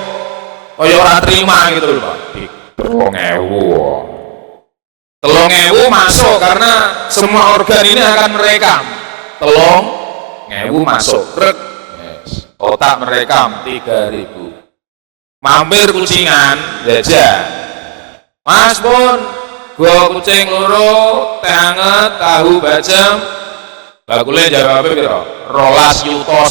kaya ora terima gitu lho, Pak. 3.000. 3.000 masuk karena semua organ ini akan merekam. 3.000 masuk. Otak merekam 3.000. Mampir kucingan jajan. Mas pun gua kucing loro, teh anget, tahu bacem. Bakule jawabe piro? 12,5 juta.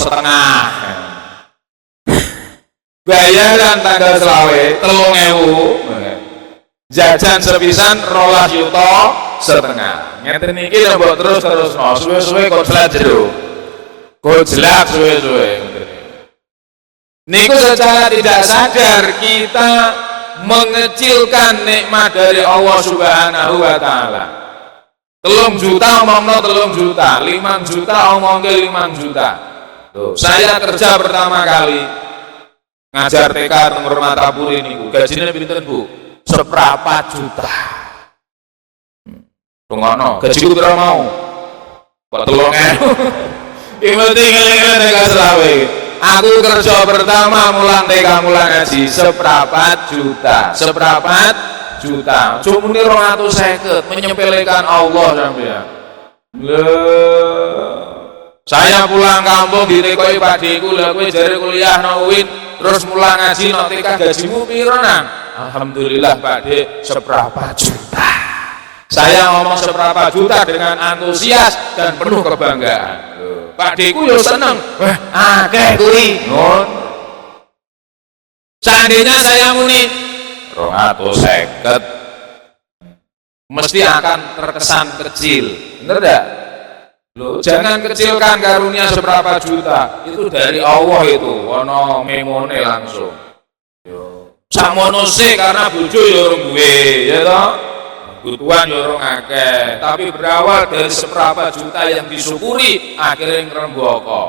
Bayaran tanggal selawe 3.000. Jajan sepisan 12,5 juta. Ngeten iki mbok terus-terusno. Suwe-suwe kok jelas jero. Kok jelas suwe-suwe. Niku secara tidak sadar kita mengecilkan nikmat dari Allah Subhanahu wa taala. 3 juta omongno 3 juta, 5 juta omongke 5 juta. Tuh, saya kerja pertama kali ngajar TK nomor Matapuri niku. Gajine pinten, Bu? 1,4 juta. Rungono, gajiku pira mau? Kok 3.000. Iki penting eling-eling TK selawe. Aku kerja pertama mulang TK mulang ngaji 1,4 juta. 1,4 juta. Cuma ini 250 menyepelekan Allah sampean. Saya pulang kampung ditekoi Pak Deku, lha kowe jare kuliah nang UIN terus mulang ngaji nang TK gajimu piro nang? Alhamdulillah Pak Dek 1,4 juta. Saya ngomong 1,4 juta dengan antusias dan penuh kebanggaan. Pak Deku yo seneng. Akeh kuwi. Seandainya saya muni 250 mesti akan terkesan kecil. Bener enggak? Loh, jangan kecilkan karunia seberapa juta. Itu dari Allah itu. Ono memone langsung. Yo. Sakmono sih karena bojo yo urung duwe, ya toh? Kebutuhan yorong akeh, tapi berawal dari 1,4 juta yang disyukuri akhirnya ngrembaka.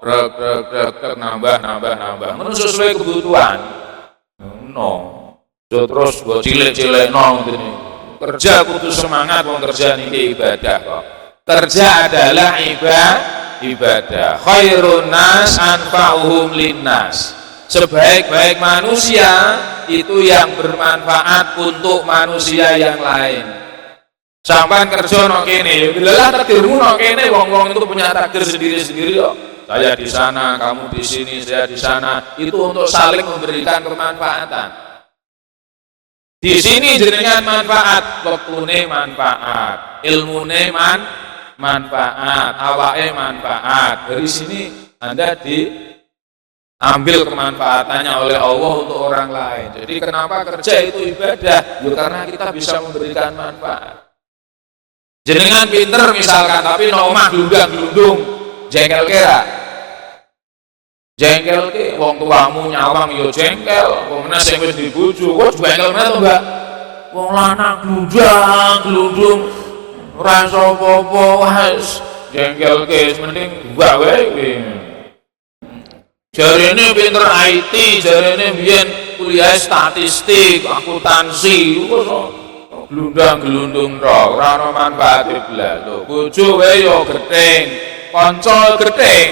Rek nambah. Menurut sesuai kebutuhan. No. Terus go cilik-cilik no ngene. Kerja kudu semangat wong kerja niki ibadah kok. Kerja adalah ibadah. Khairun nas anfa'uhum linnas. Sebaik-baik manusia itu yang bermanfaat untuk manusia yang lain. Sampai kerja nang kene, lelah takdirmu nang kene, wong-wong itu punya takdir sendiri-sendiri kok. Saya di sana, kamu di sini, saya di sana. Itu untuk saling memberikan kemanfaatan. Di sini jenengan manfaat, waktune manfaat, ilmune manfaat, awake manfaat. Dari sini Anda diambil kemanfaatannya oleh Allah untuk orang lain. Jadi kenapa kerja itu ibadah? Ya karena kita bisa memberikan manfaat. Jenengan pinter misalkan, tapi no omah glundang-glundung, jengkel kira. Jengkel ke, wong tuamu nyawang yo jengkel, wong mana sing wis dibujuk, kok jengkel mana tuh mbak? Wong lanang glundang-glundung, ora iso apa-apa, wis jengkel ke, mending gua wae. Jarene pinter IT, jarene biyen kuliah statistik, akuntansi, kok glundang-glundung tok, ora ono manfaate blas. Lho, bojo wae yo gething, kanca gething.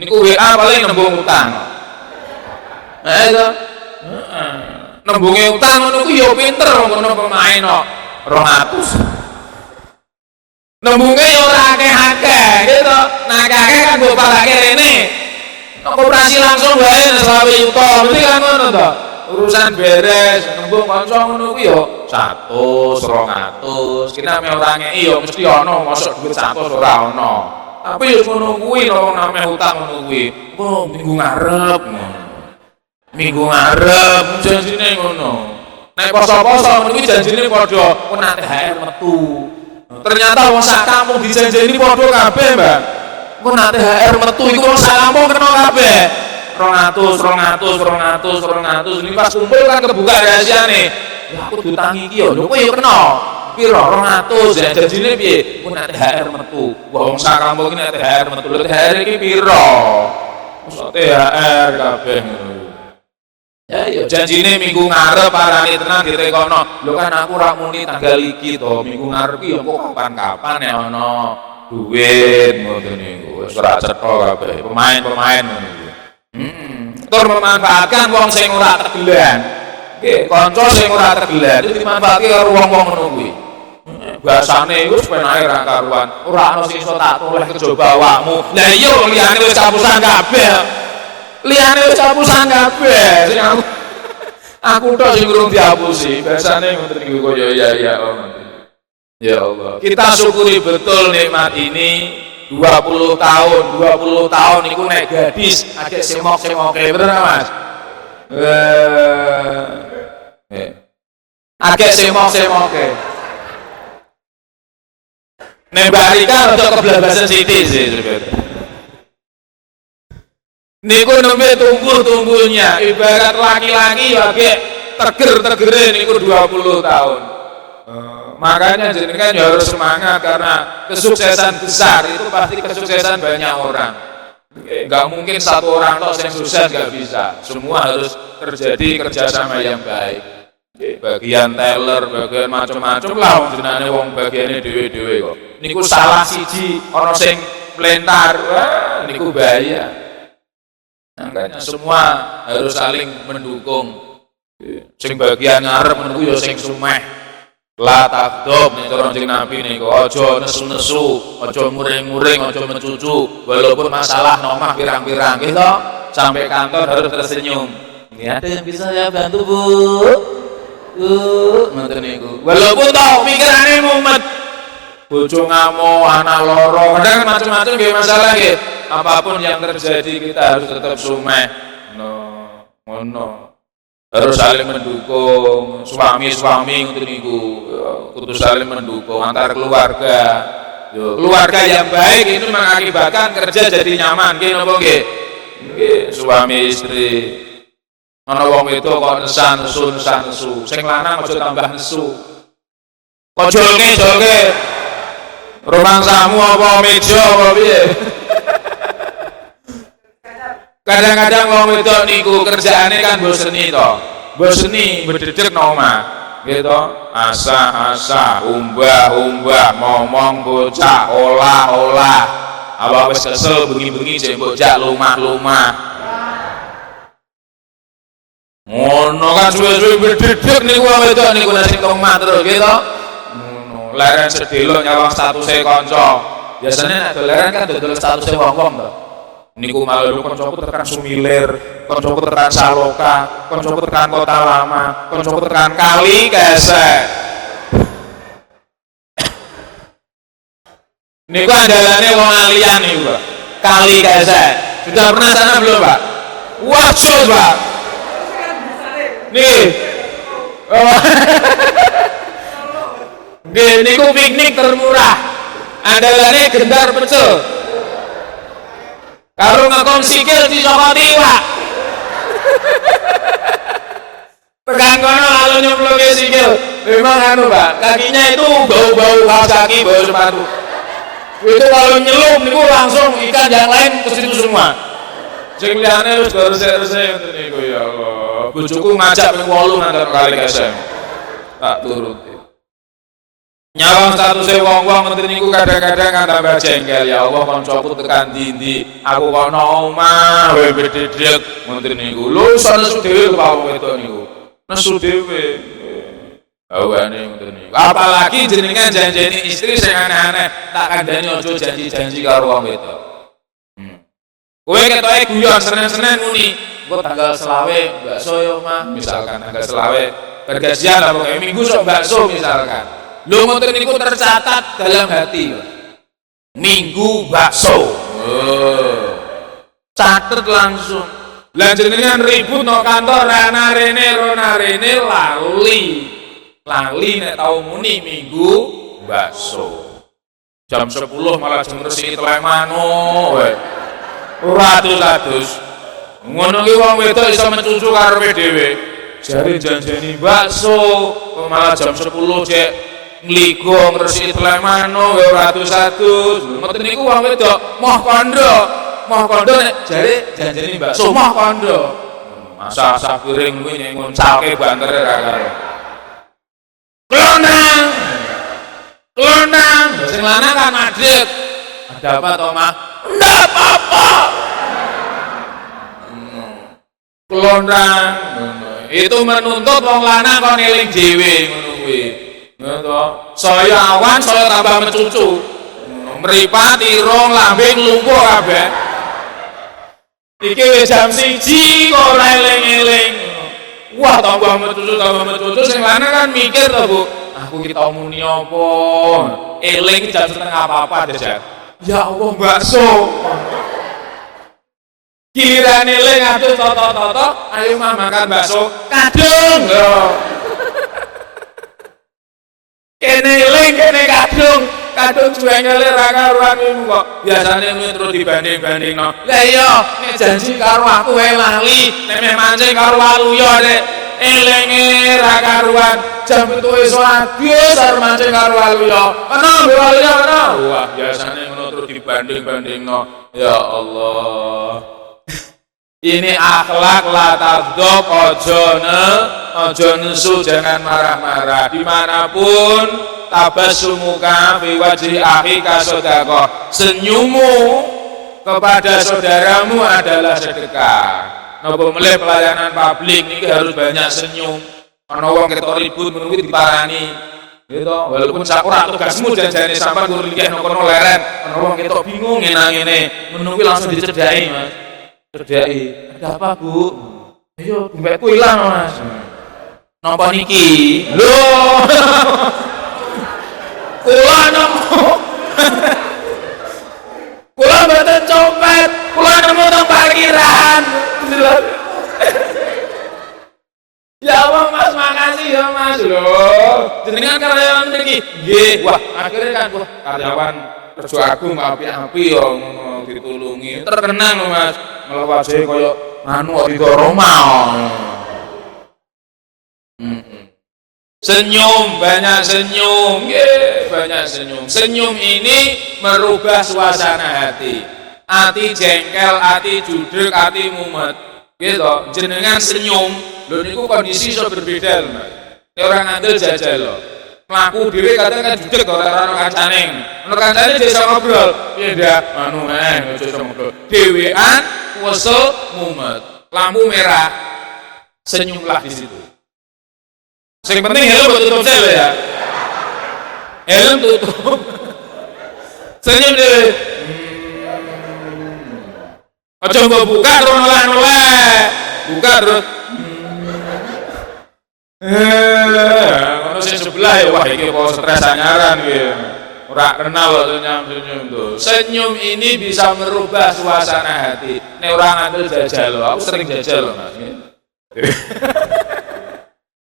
Niku WA paling nembung utang. Nah itu, nembunge utang ngono ku yo pinter ngono pemain kok 200. Nembunge yo ora akeh-akeh gitu. Nah akeh kan mbok palake rene. Nek koperasi langsung wae 20 juta, mesti kan ngono to. Urusan beres, nembung kanca ngono ku yo 100, 200. Kita mek ora ngeki yo mesti ana, mosok duit 100 ora ana. Tapi yo ngono kuwi nek nameh utang ngono kuwi. Oh, minggu ngarep. Minggu ngarep janjine ngono. Nek poso-poso ngono kuwi janjine padha kena THR metu. Ternyata wong sak kampung dijanjeni padha kabeh, Mbak. Kena THR metu iku wong sak kampung kena kabeh. 200. Ini pas kumpul kan kebuka rahasiane. Ya aku diutangi iki yo. Lho kowe yo kena. Piro 200 janjine piye? Ku nek THR metu. Wong sak kampung iki nek THR metu. Lho THR iki piro? Mosok THR kabeh ngono. Ya yo janjine minggu ngarep parane tenan ditekono. Lho kan aku ora muni tanggal iki to. Minggu ngarep iki yo kok kapan-kapan ya ono duit ngoten niku. Wis ora cetha kabeh. Pemain-pemain ngono iki. Tur memanfaatkan wong sing ora tegelan. Nggih, kanca sing ora tegelan itu dimanfaatke karo wong-wong ngono kuwi. Basane wis penake ra karuan. Ora ana sing iso tak toleh kejaba awakmu. Lah iya liyane wis kapusan kabeh. Liyane wis kapusan kabeh. Sing aku tok sing urung dihapusi. Basane ngoten niku koyo ya ya Allah. Kita syukuri betul nikmat ini. 20 tahun niku nek gadis agek semok-semoke bener Mas? Agek semok-semoke. Nek barika untuk keblabasan sithik sih sebetulnya. Niku nembe tunggu-tunggunya ibarat laki-laki ya agek teger-tegere niku 20 tahun. Makanya jenengan ya harus semangat karena kesuksesan besar itu pasti kesuksesan banyak orang. Enggak mungkin satu orang tok yang sukses enggak bisa. Semua harus terjadi kerjasama yang baik. Bagian teller, bagian macam-macam lah wong jenenge wong bagiane dhewe-dhewe kok. Niku salah siji ana sing plentar, wah niku bahaya. Makanya semua harus saling mendukung. Sing bagian ngarep menunggu ya sing sumeh. La takdob nih orang jeng Nabi nih, ojo nesu-nesu, ojo muring-muring, ojo mencucu, walaupun masalah nomah pirang-pirang gitu, sampai kantor harus tersenyum. Ini ada yang bisa saya bantu bu, nonton niku. Walaupun tau pikirannya mumet, bojo ngamu, anak loro, kadang macam-macam gak masalah gitu. Apapun yang terjadi kita harus tetap sumeh. No. Harus saling mendukung, suami untuk niku kudu saling mendukung antar keluarga. Keluarga yang baik itu mengakibatkan kerja jadi nyaman, nggih napa nggih? Nggih, suami istri. Ana wong itu kok nesu, sing lanang aja tambah nesu. Kok jolke. Rumangsamu apa meja apa piye? Kadang-kadang wong wedok niku kerjaane kan boseni to. Boseni bededek nang omah. Gitu. Asa, umbah, ngomong bocah, olah. Apa wis kesel bengi-bengi jek bocah lumah. Ngono kan suwe-suwe bededek niku wong wedok niku nang sing omah terus gitu. Ngono. Leren sedelo nyawang statuse kanca. Biasane nek doleran kan dodol statuse wong-wong to. Niku malu koncoku tekan Sumilir, koncoku tekan Saloka, koncoku tekan Kota Lama, koncoku tekan Kali Kesek. Niku andalannya wong alian nih Pak. Kali Kesek. Sudah pernah sana belum Pak? Wah jos Pak. Nih. Oh. Niku piknik termurah. Andalannya gendar pecel. Karo ngekon sikil dicokoti Pak. Tekan kono lalu nyemplungke sikil. Memang anu Pak, kakinya itu bau-bau kaos kaki, bau sepatu. Itu kalau nyelup niku langsung ikan yang lain ke situ semua. Sing liyane wis resik-resik ngoten niku ya Allah. Bojoku ngajak ping 8 nang kali Kesem. Tak turuti. Nyawang statuse wong-wong ngoten niku kadang-kadang kan tambah jengkel ya Allah kancaku tekan ndi-ndi. Aku kok ana omah wae bededek ngoten niku. Lho sanesu dhewe karo wedok niku. Nesu dhewe. Awane ngoten niku. Apalagi jenengan janjeni istri sing aneh-aneh, tak kandhani aja janji-janji karo wong wedok. Kowe ketoke guyon Senin-Senin muni, engko tanggal 20 bakso yo mah, misalkan tanggal 20 bergajian apa kayak minggu sok bakso misalkan. Lho ngoten niku tercatat dalam hati. Minggu bakso. Catet langsung. Lah jenengan ribut no kantor rana rene lali nek tau muni minggu bakso. Jam 10 malah jam resiki telek manuk wae. Ratus-ratus. Ngono ki wong wedok iso mencucu karepe dhewe. Jare janjeni bakso malah jam 10 cek ngligo ngresiki telek manuk ratus-ratus. Ngoten niku wong wedok moh kondo nek jare janjeni bakso moh kondo. Masak piring kuwi nek ngoncalke bantere ra karo. Kelonang, sing lanang kan madhep. Ada apa toh mah? Ndak apa-apa. Kelonang, itu menuntut wong lanang kon eling dhewe ngono kuwi. Ngono. Saya awan, saya tambah mencucu. Mripat irung lambing lumpuh kabeh. Iki wis jam 1 kok ora eling-eling. Wah, tambah mencucu sing lanang kan mikir to, Bu. Aku ki tau muni apa? Eling jam setengah apa-apa Desa. Ya Allah, bakso. Giliran eling aduh toto, ayo mah makan bakso. Kadung lho. Kene eling kene kadung juengele ra karuan kuwi kok. Biasane kuwi terus dibanding-bandingno. Lah iya, nek janji karo aku wae lali, nek meh mancing karo waluya nek elinge ra karuan. Jam 7 esuk adus arep mancing karo waluya. Ana waluya ana. Wah, biasane ngono terus dibanding-bandingno. Ya Allah. Ini akhlak la taghdab, ojo nesu, jangan marah-marah. Dimanapun tabassumuka fi wajhi akhika sedekah. Senyummu kepada saudaramu adalah sedekah. Napa melih pelayanan publik niki harus banyak senyum. Ana wong ketok ribut ngono kuwi diparani. Gitu, walaupun sakura tugasmu janjane sampean kudu liya nang kono leren. Ana wong ketok bingung ngene-ngene, ngono kuwi langsung dicedhaki, Mas. Cedhaki. Ada apa, Bu? Ayo, dompetku ilang, Mas. Napa niki? Lho. Kula nemu. Kula mboten copet, kula nemu nang parkiran. Ya Allah, Mas, makasih ya, Mas. Loh, jenengan karyawan mriki. Nggih, wah, akhirnya kan karyawan kerja aku api-api ya ngono ditulungi. Terkenang lho, Mas. Malah wajahe kaya anu kok Ridho Roma. Senyum, banyak senyum. Nggih, banyak senyum. Senyum ini merubah suasana hati. Hati jengkel, hati judrek, hati mumet. Gitu, jenengan senyum. Lho niku kondisi iso berbeda lho, Mas. Nek ora ngandel jajal lho. Mlaku dhewe kadang kan judeg ora ono kancane. Ono kancane desa ngobrol. Piye ndak? Anu desa ngobrol. Dhewean wesel mumet. Lampu merah. Senyumlah di situ. Sing penting helm tutup sel ya. Helm tutup. Senyum dhewe. Aja mbok buka terus noleh-noleh. Buka terus. Ono sing sebelah ya wah iki kok stres anyaran kuwi. Ora kenal loh senyum tuh. Senyum ini bisa merubah suasana hati. Nek orang ngambil jajal loh, aku sering jajal loh Mas.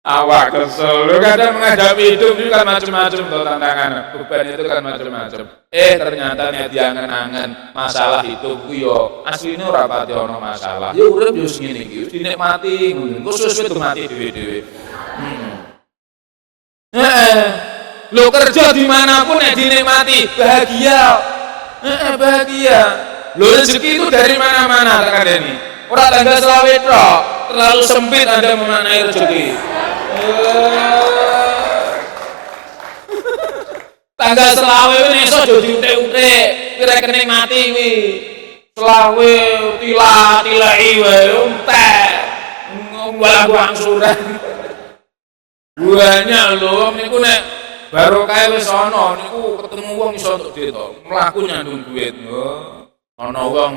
Awak kesel, lu kadang menghadapi hidup itu kan macam-macam tuh tantangan. Beban itu kan macam-macam. Ternyata nek diangen-angen masalah hidup ku yo asline ora pati ono masalah. Ya urip yo ngene iki, dinikmati ngono. Khusus itu mati dhewe-dhewe. Lo kerja dimanapun nek dinikmati bahagia, bahagia. Lo rezeki itu dari mana-mana kan ini. Orang tanggal selawe tok, terlalu sempit Anda memaknai rezeki. Tanggal selawe ini esok jadi utek-utek, kira kenikmati wi. Selawe tilai untek, ngomong angsuran. Banyak loh, niku nek baru kaya wis ana niku ketemu wong iso entuk duit to. Mlaku nyandung duit. Ana wong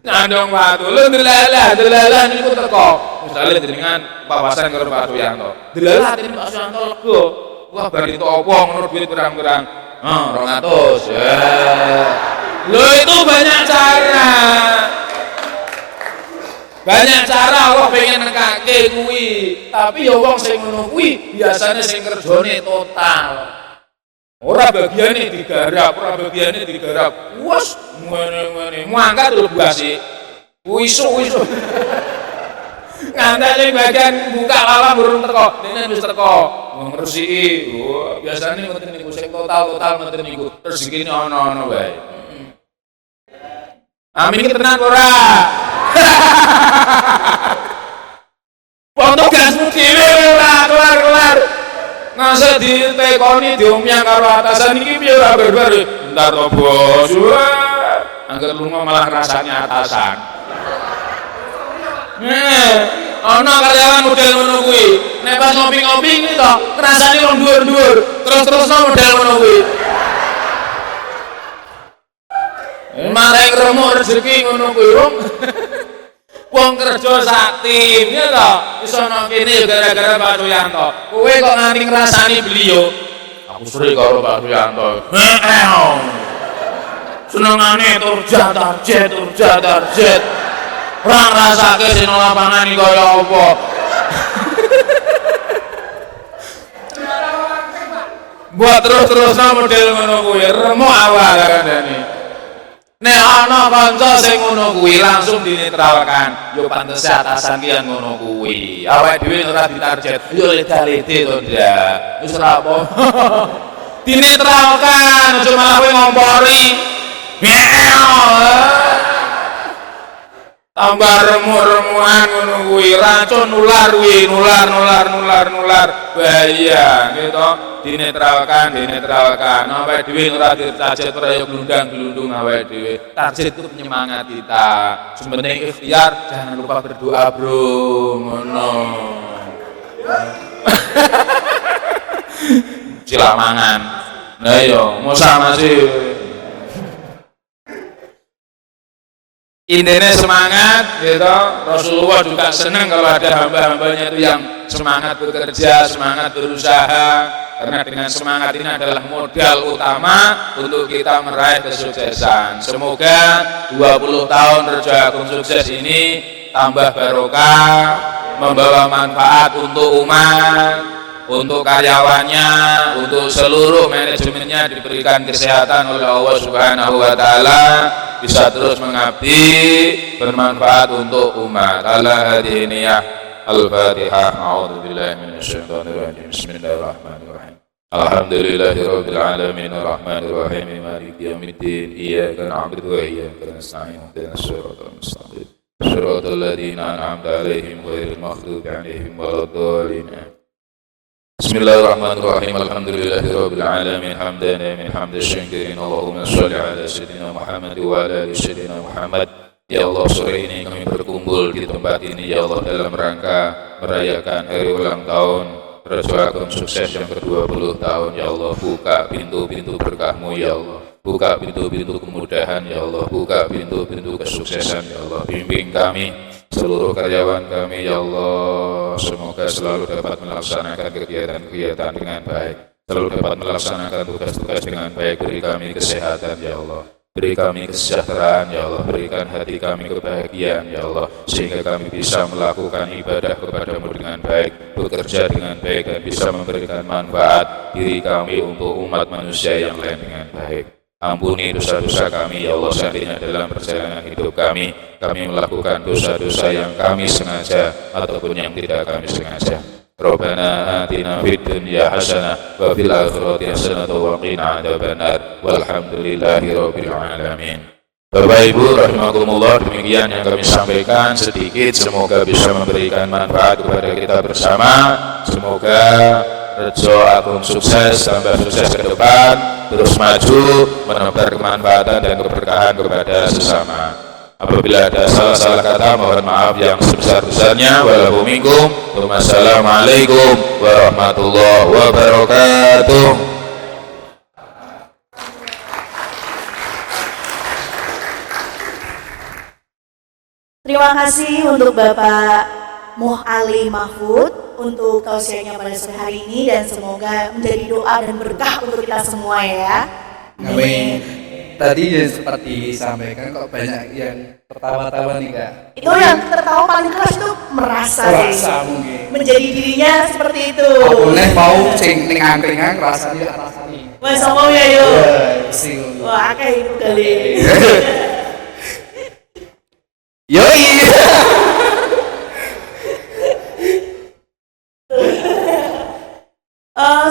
nyandung watu. Lho delalah niku teko. Misale jenengan papasan karo Pak Suyanto. Delalah atine Pak Suyanto lega. Wah bar itu apa ngono duit kurang-kurang. 200. Lho itu banyak cara. Banyak cara Allah pengen nekake kuwi, tapi ya wong sing ngono kuwi biasane sing kerjane total. Ora bagiane digarap, Wes ngene-ngene, mangkat lho buasi. Wisuk. Ngandale bagian buka lalang burung teko, dene wis teko. Ngresiki. Biasane ngoten niku sing total ngoten niku. Rezekine ana-ana wae. Amin iki tenan ora? Untuk gasmu dhewe ora kelar. Ngasa ditekoni diomyang karo atasan iki piye ora barbar. Entar to bos. Angger lunga malah rasane atasan. Ana karyawan model ngono kuwi. Nek pas ngopi-ngopi iki to, rasane wong dhuwur-dhuwur. Terus-terusno model ngono kuwi. Mareng remuk rezeki ngono kuwi, wong kerja sak tim ya to iso nang kene gara-gara Pak Suyanto. Kowe kok nganti ngrasani beliau. Aku sering karo Pak Suyanto. Senengane turja tarjet. Ora ngrasake sing lapangan iki kaya apa. Buat terus model ngono kuwi remuk awak kandhane. Nek ana kanca sing ngono kuwi langsung dinetralkan. Yo pantes atasan ki yang ngono kuwi. Awake dhewe ora ditarget. Yo leda-lede to ndak. Wis ora apa. Dinetralkan, aja malah kowe ngompori. Tambah remuk-remukan ngono kuwi, racun nular kuwi, nular. Bahaya gitu. Dinetralkan. Awake dhewe ora ditarget ora yo glundang-glundung awake dhewe. Target itu penyemangat kita. Sementing ikhtiar, jangan lupa berdoa, Bro. Ngono. Sila mangan. Nah yo, musa masih intinya semangat gitu. Rasulullah juga senang kalau ada hamba-hambanya itu yang semangat bekerja, semangat berusaha, karena dengan semangat ini adalah modal utama untuk kita meraih kesuksesan. Semoga 20 tahun Reja Agung Sukses ini tambah barokah, membawa manfaat untuk umat, untuk karyawannya, untuk seluruh manajemennya diberikan kesehatan oleh Allah Subhanahu wa taala, bisa terus mengabdi, bermanfaat untuk umat. Ala hadiniyah. Al-Fatihah. A'udzubillahi minasyaitonirrajim. Bismillahirrahmanirrahim. Alhamdulillahirabbil alamin arrahmanir rahim maliki yaumiddin. Iyyaka na'budu wa iyyaka nasta'in. Ihdinas siratal mustaqim. Shiratal ladzina an'amta 'alaihim ghairil maghdubi 'alaihim waladdallin. Bismillahirrahmanirrahim. Alhamdulillahirabbil alamin hamdan min hamdish syakirin. Allahumma shalli ala sayyidina Muhammad wa ala ali sayyidina Muhammad. Ya Allah, sore ini kami berkumpul di tempat ini ya Allah dalam rangka merayakan hari ulang tahun Reja Agung Sukses yang ke-20 tahun. Ya Allah, buka pintu-pintu berkah-Mu ya Allah, buka pintu-pintu kemudahan ya Allah, buka pintu-pintu kesuksesan ya Allah. Bimbing kami seluruh karyawan kami ya Allah, semoga selalu dapat melaksanakan kegiatan-kegiatan dengan baik, selalu dapat melaksanakan tugas-tugas dengan baik. Beri kami kesehatan ya Allah, beri kami kesejahteraan ya Allah, berikan hati kami kebahagiaan ya Allah, sehingga kami bisa melakukan ibadah kepadamu dengan baik, bekerja dengan baik, dan bisa memberikan manfaat diri kami untuk umat manusia yang lain dengan baik. Ampuni dosa-dosa kami ya Allah, seandainya dalam perjalanan hidup kami melakukan dosa-dosa yang kami sengaja ataupun yang tidak kami sengaja. Rabbana atina fid dunya hasanah wa fil akhirati hasanah wa qina adzabannar walhamdulillahi rabbil alamin. Bapak Ibu rahimakumullah, demikian yang kami sampaikan sedikit, semoga bisa memberikan manfaat kepada kita bersama. Semoga Rejo Agung sukses, tambah sukses ke depan, terus maju, menebar kemanfaatan dan keberkahan kepada sesama. Apabila ada salah-salah kata, mohon maaf yang sebesar-besarnya. Walau minkum. Wassalamualaikum warahmatullahi wabarakatuh. Terima kasih untuk Bapak Muh Ali Mahfud untuk tausiahnya pada sore hari ini, dan semoga menjadi doa dan berkah untuk kita semua ya. Amin. Tadi yang seperti disampaikan kok banyak yang tertawa-tawa nih Kak. Itu yang tertawa paling keras itu merasa mungkin. menjadi dirinya seperti itu. Aku nih mau sing ning angkringan rasane rasane. Wes ngomong ya yuk. Sing. Wah, kayak itu kali. Yoi.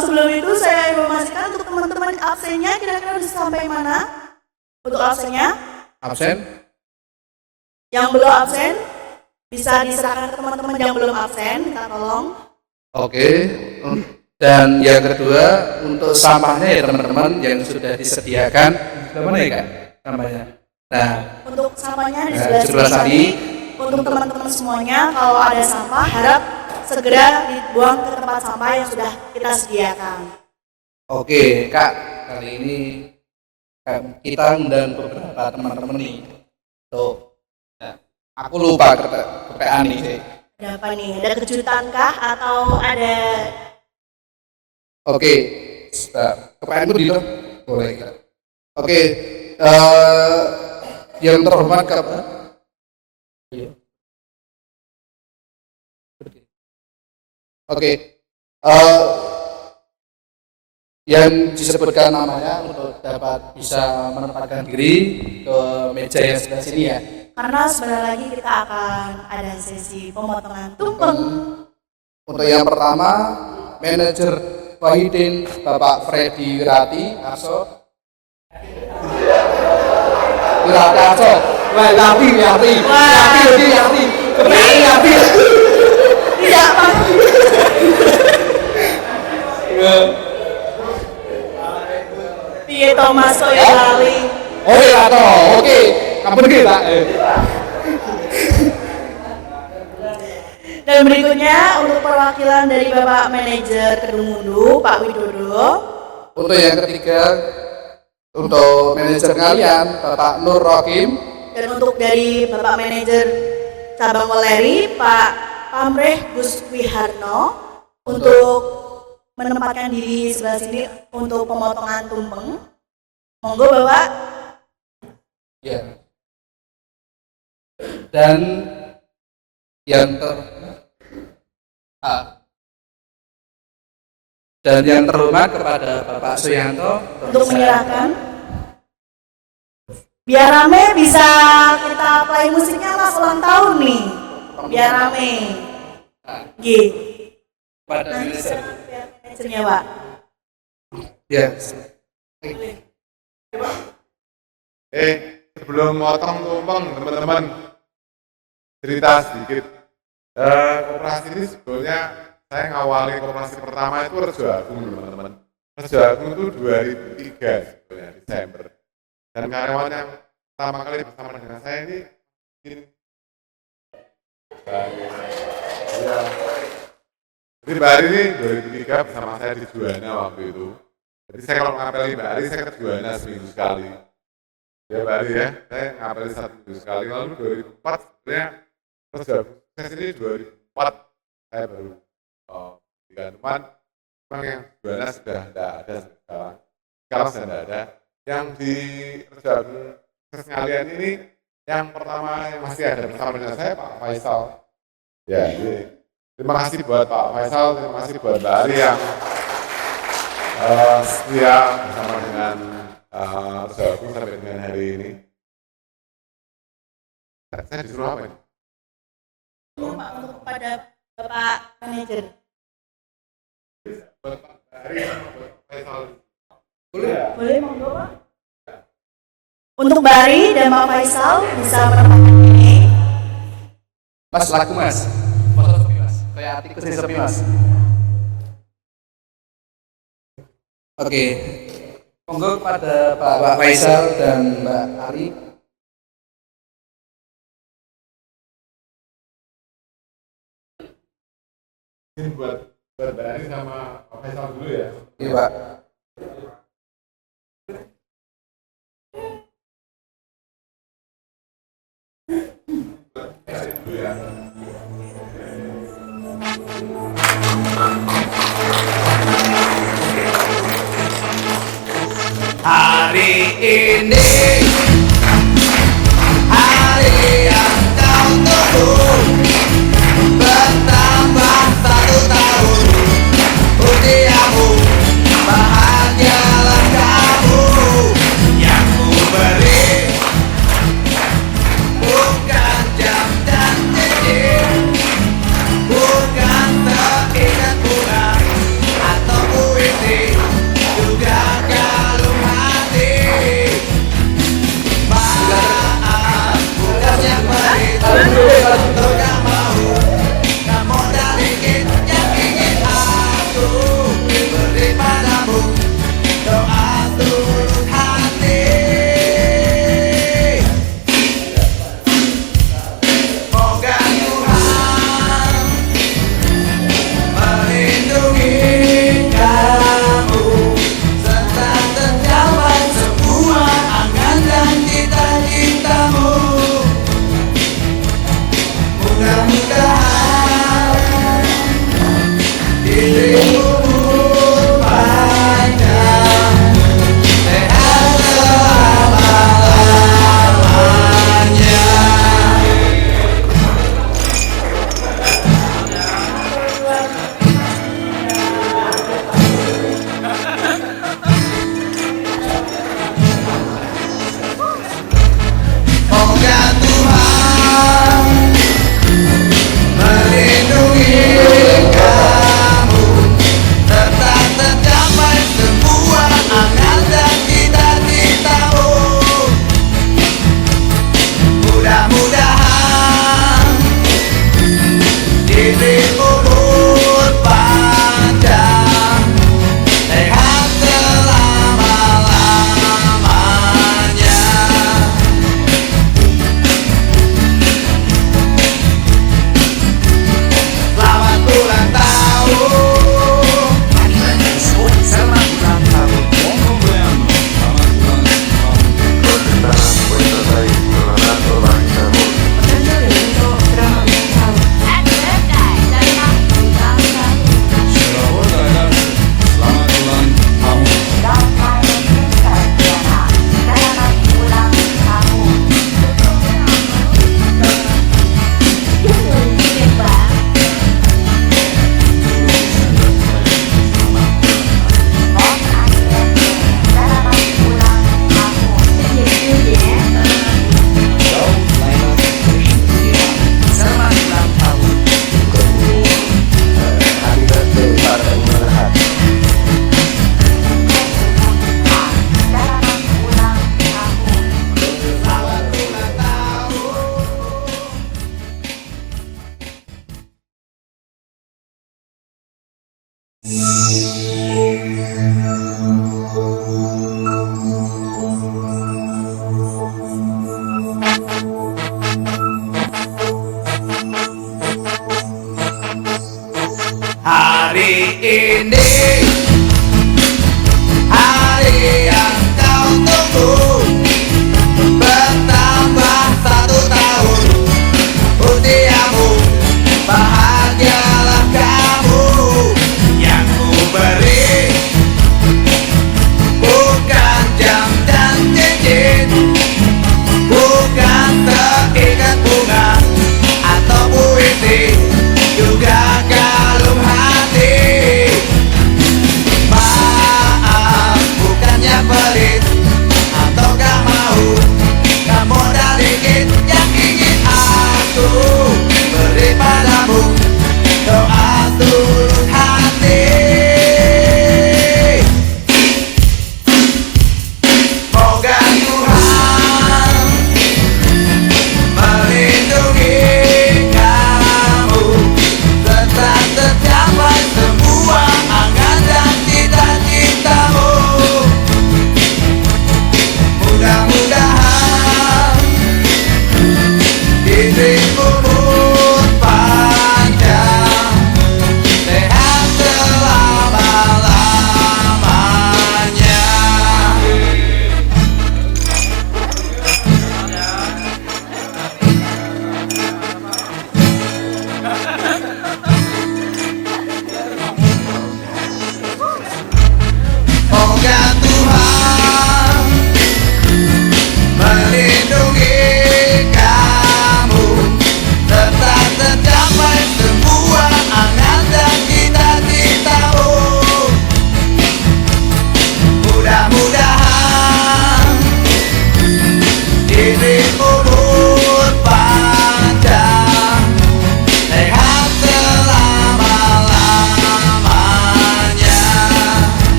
Sebelum itu saya informasikan untuk teman-teman absennya kira-kira bisa sampai mana? Untuk absennya? Absen? Yang belum absen bisa diserahkan ke teman-teman yang belum absen, minta tolong. Oke. Dan yang kedua, untuk sampahnya ya teman-teman yang sudah disediakan. Mana ya Kak? Sampahnya. Nah, Untuk sampahnya di Nah, sebelah sebelah sini. Untuk teman-teman semuanya, kalau ada sampah harap segera dibuang ke tempat sampah yang sudah kita sediakan. oke Kak, kali ini kita undang beberapa teman-teman nih. Tuh, nah, aku lupa kepean nih. Ada apa nih? Ada kejutan kah atau ada? Oke, kepeanku di dong, boleh Kak. Oke, yang terhormat Kak. Oke, yang disebutkan namanya untuk dapat bisa menempatkan diri ke meja yang sebelah sini ya. Karena sebentar lagi kita akan ada sesi pemotongan tumpeng. Untuk yang pertama, manajer Wahidin Bapak Freddy Wirati Arso. Wirati Arso. Wirati. Tidak, Pak. Piye Thomas koyo lali. Oh iya toh, oke. Kapan kita? Dan berikutnya untuk perwakilan dari Bapak Manajer Kedungmundu, Pak Widodo. Untuk yang ketiga, untuk manajer kalian, Bapak Nur Rokim. Dan untuk dari Bapak Manajer Cabang Weleri, Pak Pamreh Gus Wiharno, untuk menempatkan diri sebelah sini untuk pemotongan tumpeng. Monggo Bapak. Ya. Dan yang terhormat kepada Bapak Suyanto Untuk menyerahkan. Biar rame bisa kita play musiknya pas ulang tahun nih. Biar rame. G. pada Nanti manajer. manajernya Pak. Ya. Sebelum motong tumpeng, teman-teman cerita sedikit. Koperasi ini sebetulnya saya ngawali koperasi pertama itu Rejo Agung, teman-teman. Rejo Agung itu 2003 sebetulnya, Desember. Dan karyawan yang pertama kali bersama dengan saya ini jadi Mbak Ari ini 2003 bersama saya di Juwana waktu itu. Jadi saya kalau ngapeli Mbak Ari, saya ke Juwana seminggu sekali. Ya Mbak Ari ya, saya ngapeli 1 minggu sekali. Lalu 2004 sebenarnya Terus sukses ini 2004 saya baru teman memang yang jualnya sudah tidak ada sekarang sudah tidak ada. Yang di kerjaan sukses ngalian ini yang pertama yang masih ada bersama dengan saya Pak Faisal. Ya, jadi terima kasih buat Pak Faisal, terima kasih buat Mbak Ari yang setia bersama dengan kerjaku sampai dengan hari ini. Saya disuruh apa ini? Ini Pak untuk kepada Bapak manajer. Buat Pak Ari sama buat Pak Faisal. Boleh monggo Pak. Untuk Bari dan Pak Faisal bisa menempatkan ini. Mas laku mas, foto sepi mas, kayak artikel ini sepi mas. Oke, monggo kepada Pak Faisal dan Mbak Ari. Ini buat Mbak Ari sama Pak Faisal dulu ya. Iya Pak. Hari ini hari yang kau tunggu, bertambah 1 tahun usiamu, bahagialah kamu. Yang ku beri bukan jam dan cincin, bukan seikat bunga atau puisi, juga kalung hati.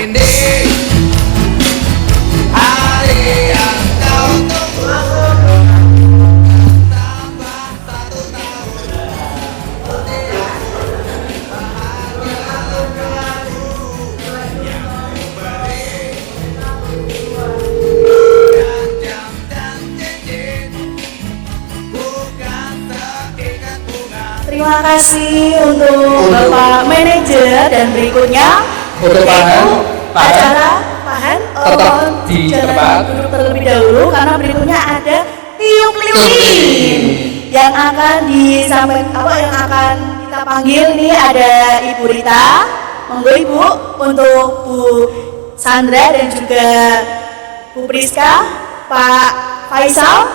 ini hari yang kau tunggu. Terima kasih untuk Bapak Manajer dan berikutnya Untuk Pahan, acara Pahan tetap di jangan tempat. duduk terlebih dahulu karena berikutnya ada tiup lilin yang akan disampaikan yang akan kita panggil nih ada Ibu Rita, monggo Ibu untuk Bu Sandra dan juga Bu Priska, Pak Faisal.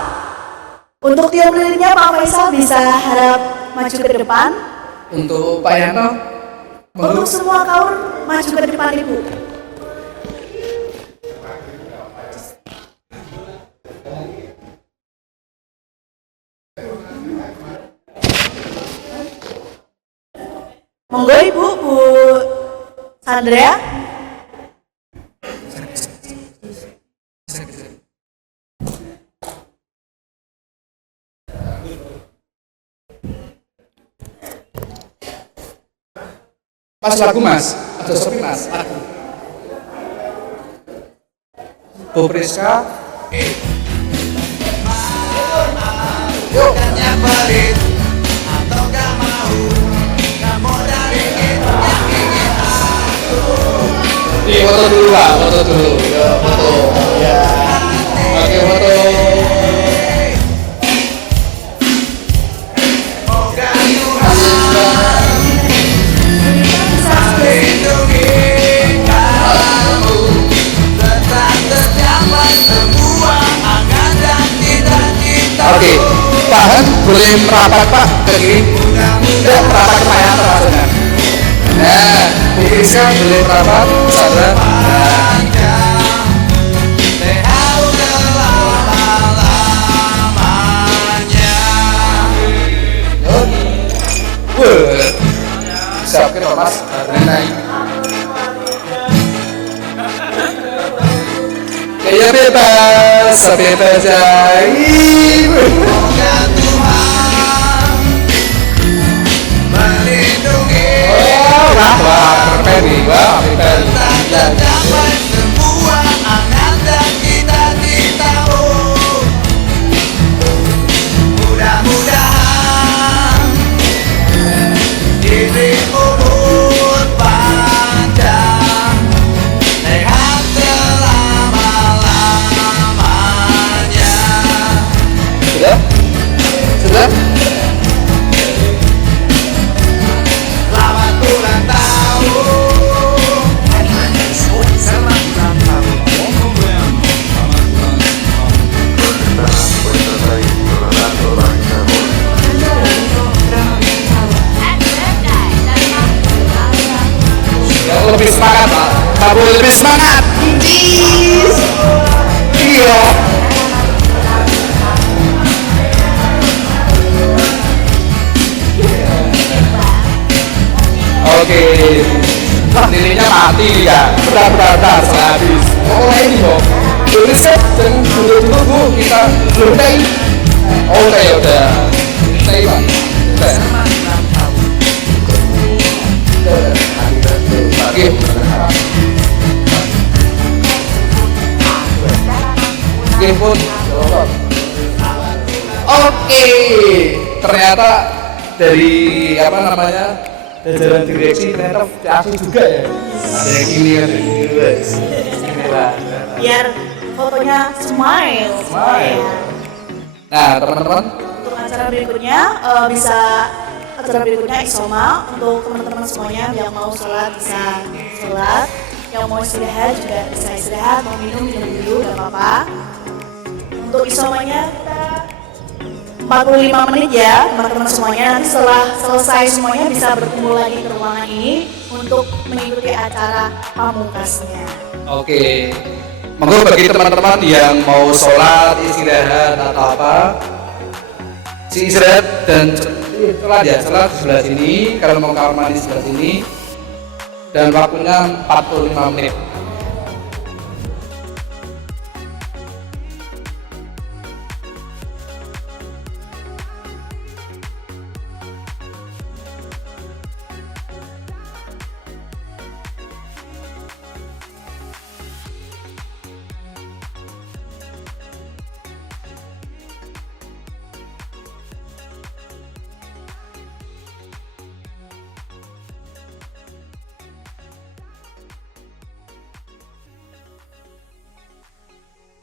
Untuk tiup lilinnya Pak Faisal bisa harap maju ke depan. Untuk Pak Yanto, Untuk semua kaum maju ke depan Ibu. Monggo Ibu, Bu Sandra. Mas lagu mas, ada sepi mas, lagu. Bu Priska, yuk. pelit atau gak mau, kamu dari itu yang ingin aku. Foto dulu pak, foto dulu. Ya, foto. Ya. Oke, foto. Moga Tuhan lindungi kamu, tetap tercapai semua angan dan cita-cita. Oke, Pak Han boleh merapat pak ke kiri. Tidak merapat ke Pak Yanto maksudnya. Nah, Bu Priska boleh merapat, Sandra. Nah. Sehat selama-lamanya. Wah, siap kira mas, naik. Kayak bebas, bebas ajaib. Moga Tuhan melindungi Wah, keren nih, wah, keren. tercapai semua angan dan cita-citamu. Mudah-mudahan diri umur panjang, sehat selama-lamanya. Sudah? Sudah? Selamat ulang tahun. Selamat ulang tahun. Yang lebih semangat pak, kamu lebih semangat. Cheese. Iya. Oke, lilinnya mati ya. Bentar, setengah habis. Oh ini dong. Tulis kan, jangan dulu bu, kita belum naik. Oh udah. Naik pak. Udah. Oke. Oke pun. Oke, ternyata dari apa namanya jajaran direksi ternyata asli juga ya. Ada yang ini, ada yang ini guys. Inilah. Biar fotonya smile. Nah teman-teman, Untuk acara berikutnya bisa acara berikutnya Isoma untuk teman-teman semuanya yang mau sholat bisa sholat, yang mau istirahat juga bisa istirahat, mau minum dulu gak apa-apa. Untuk Isomanya kita 45 menit ya teman-teman semuanya. Nanti setelah selesai semuanya bisa berkumpul lagi ke ruangan ini untuk mengikuti acara pamungkasnya. oke. Monggo bagi teman-teman yang mau sholat, istirahat atau apa, si istirahat dan sholat ya, sholat di sebelah sini. Kalau mau kamar mandi sebelah sini. Dan waktunya 45 menit.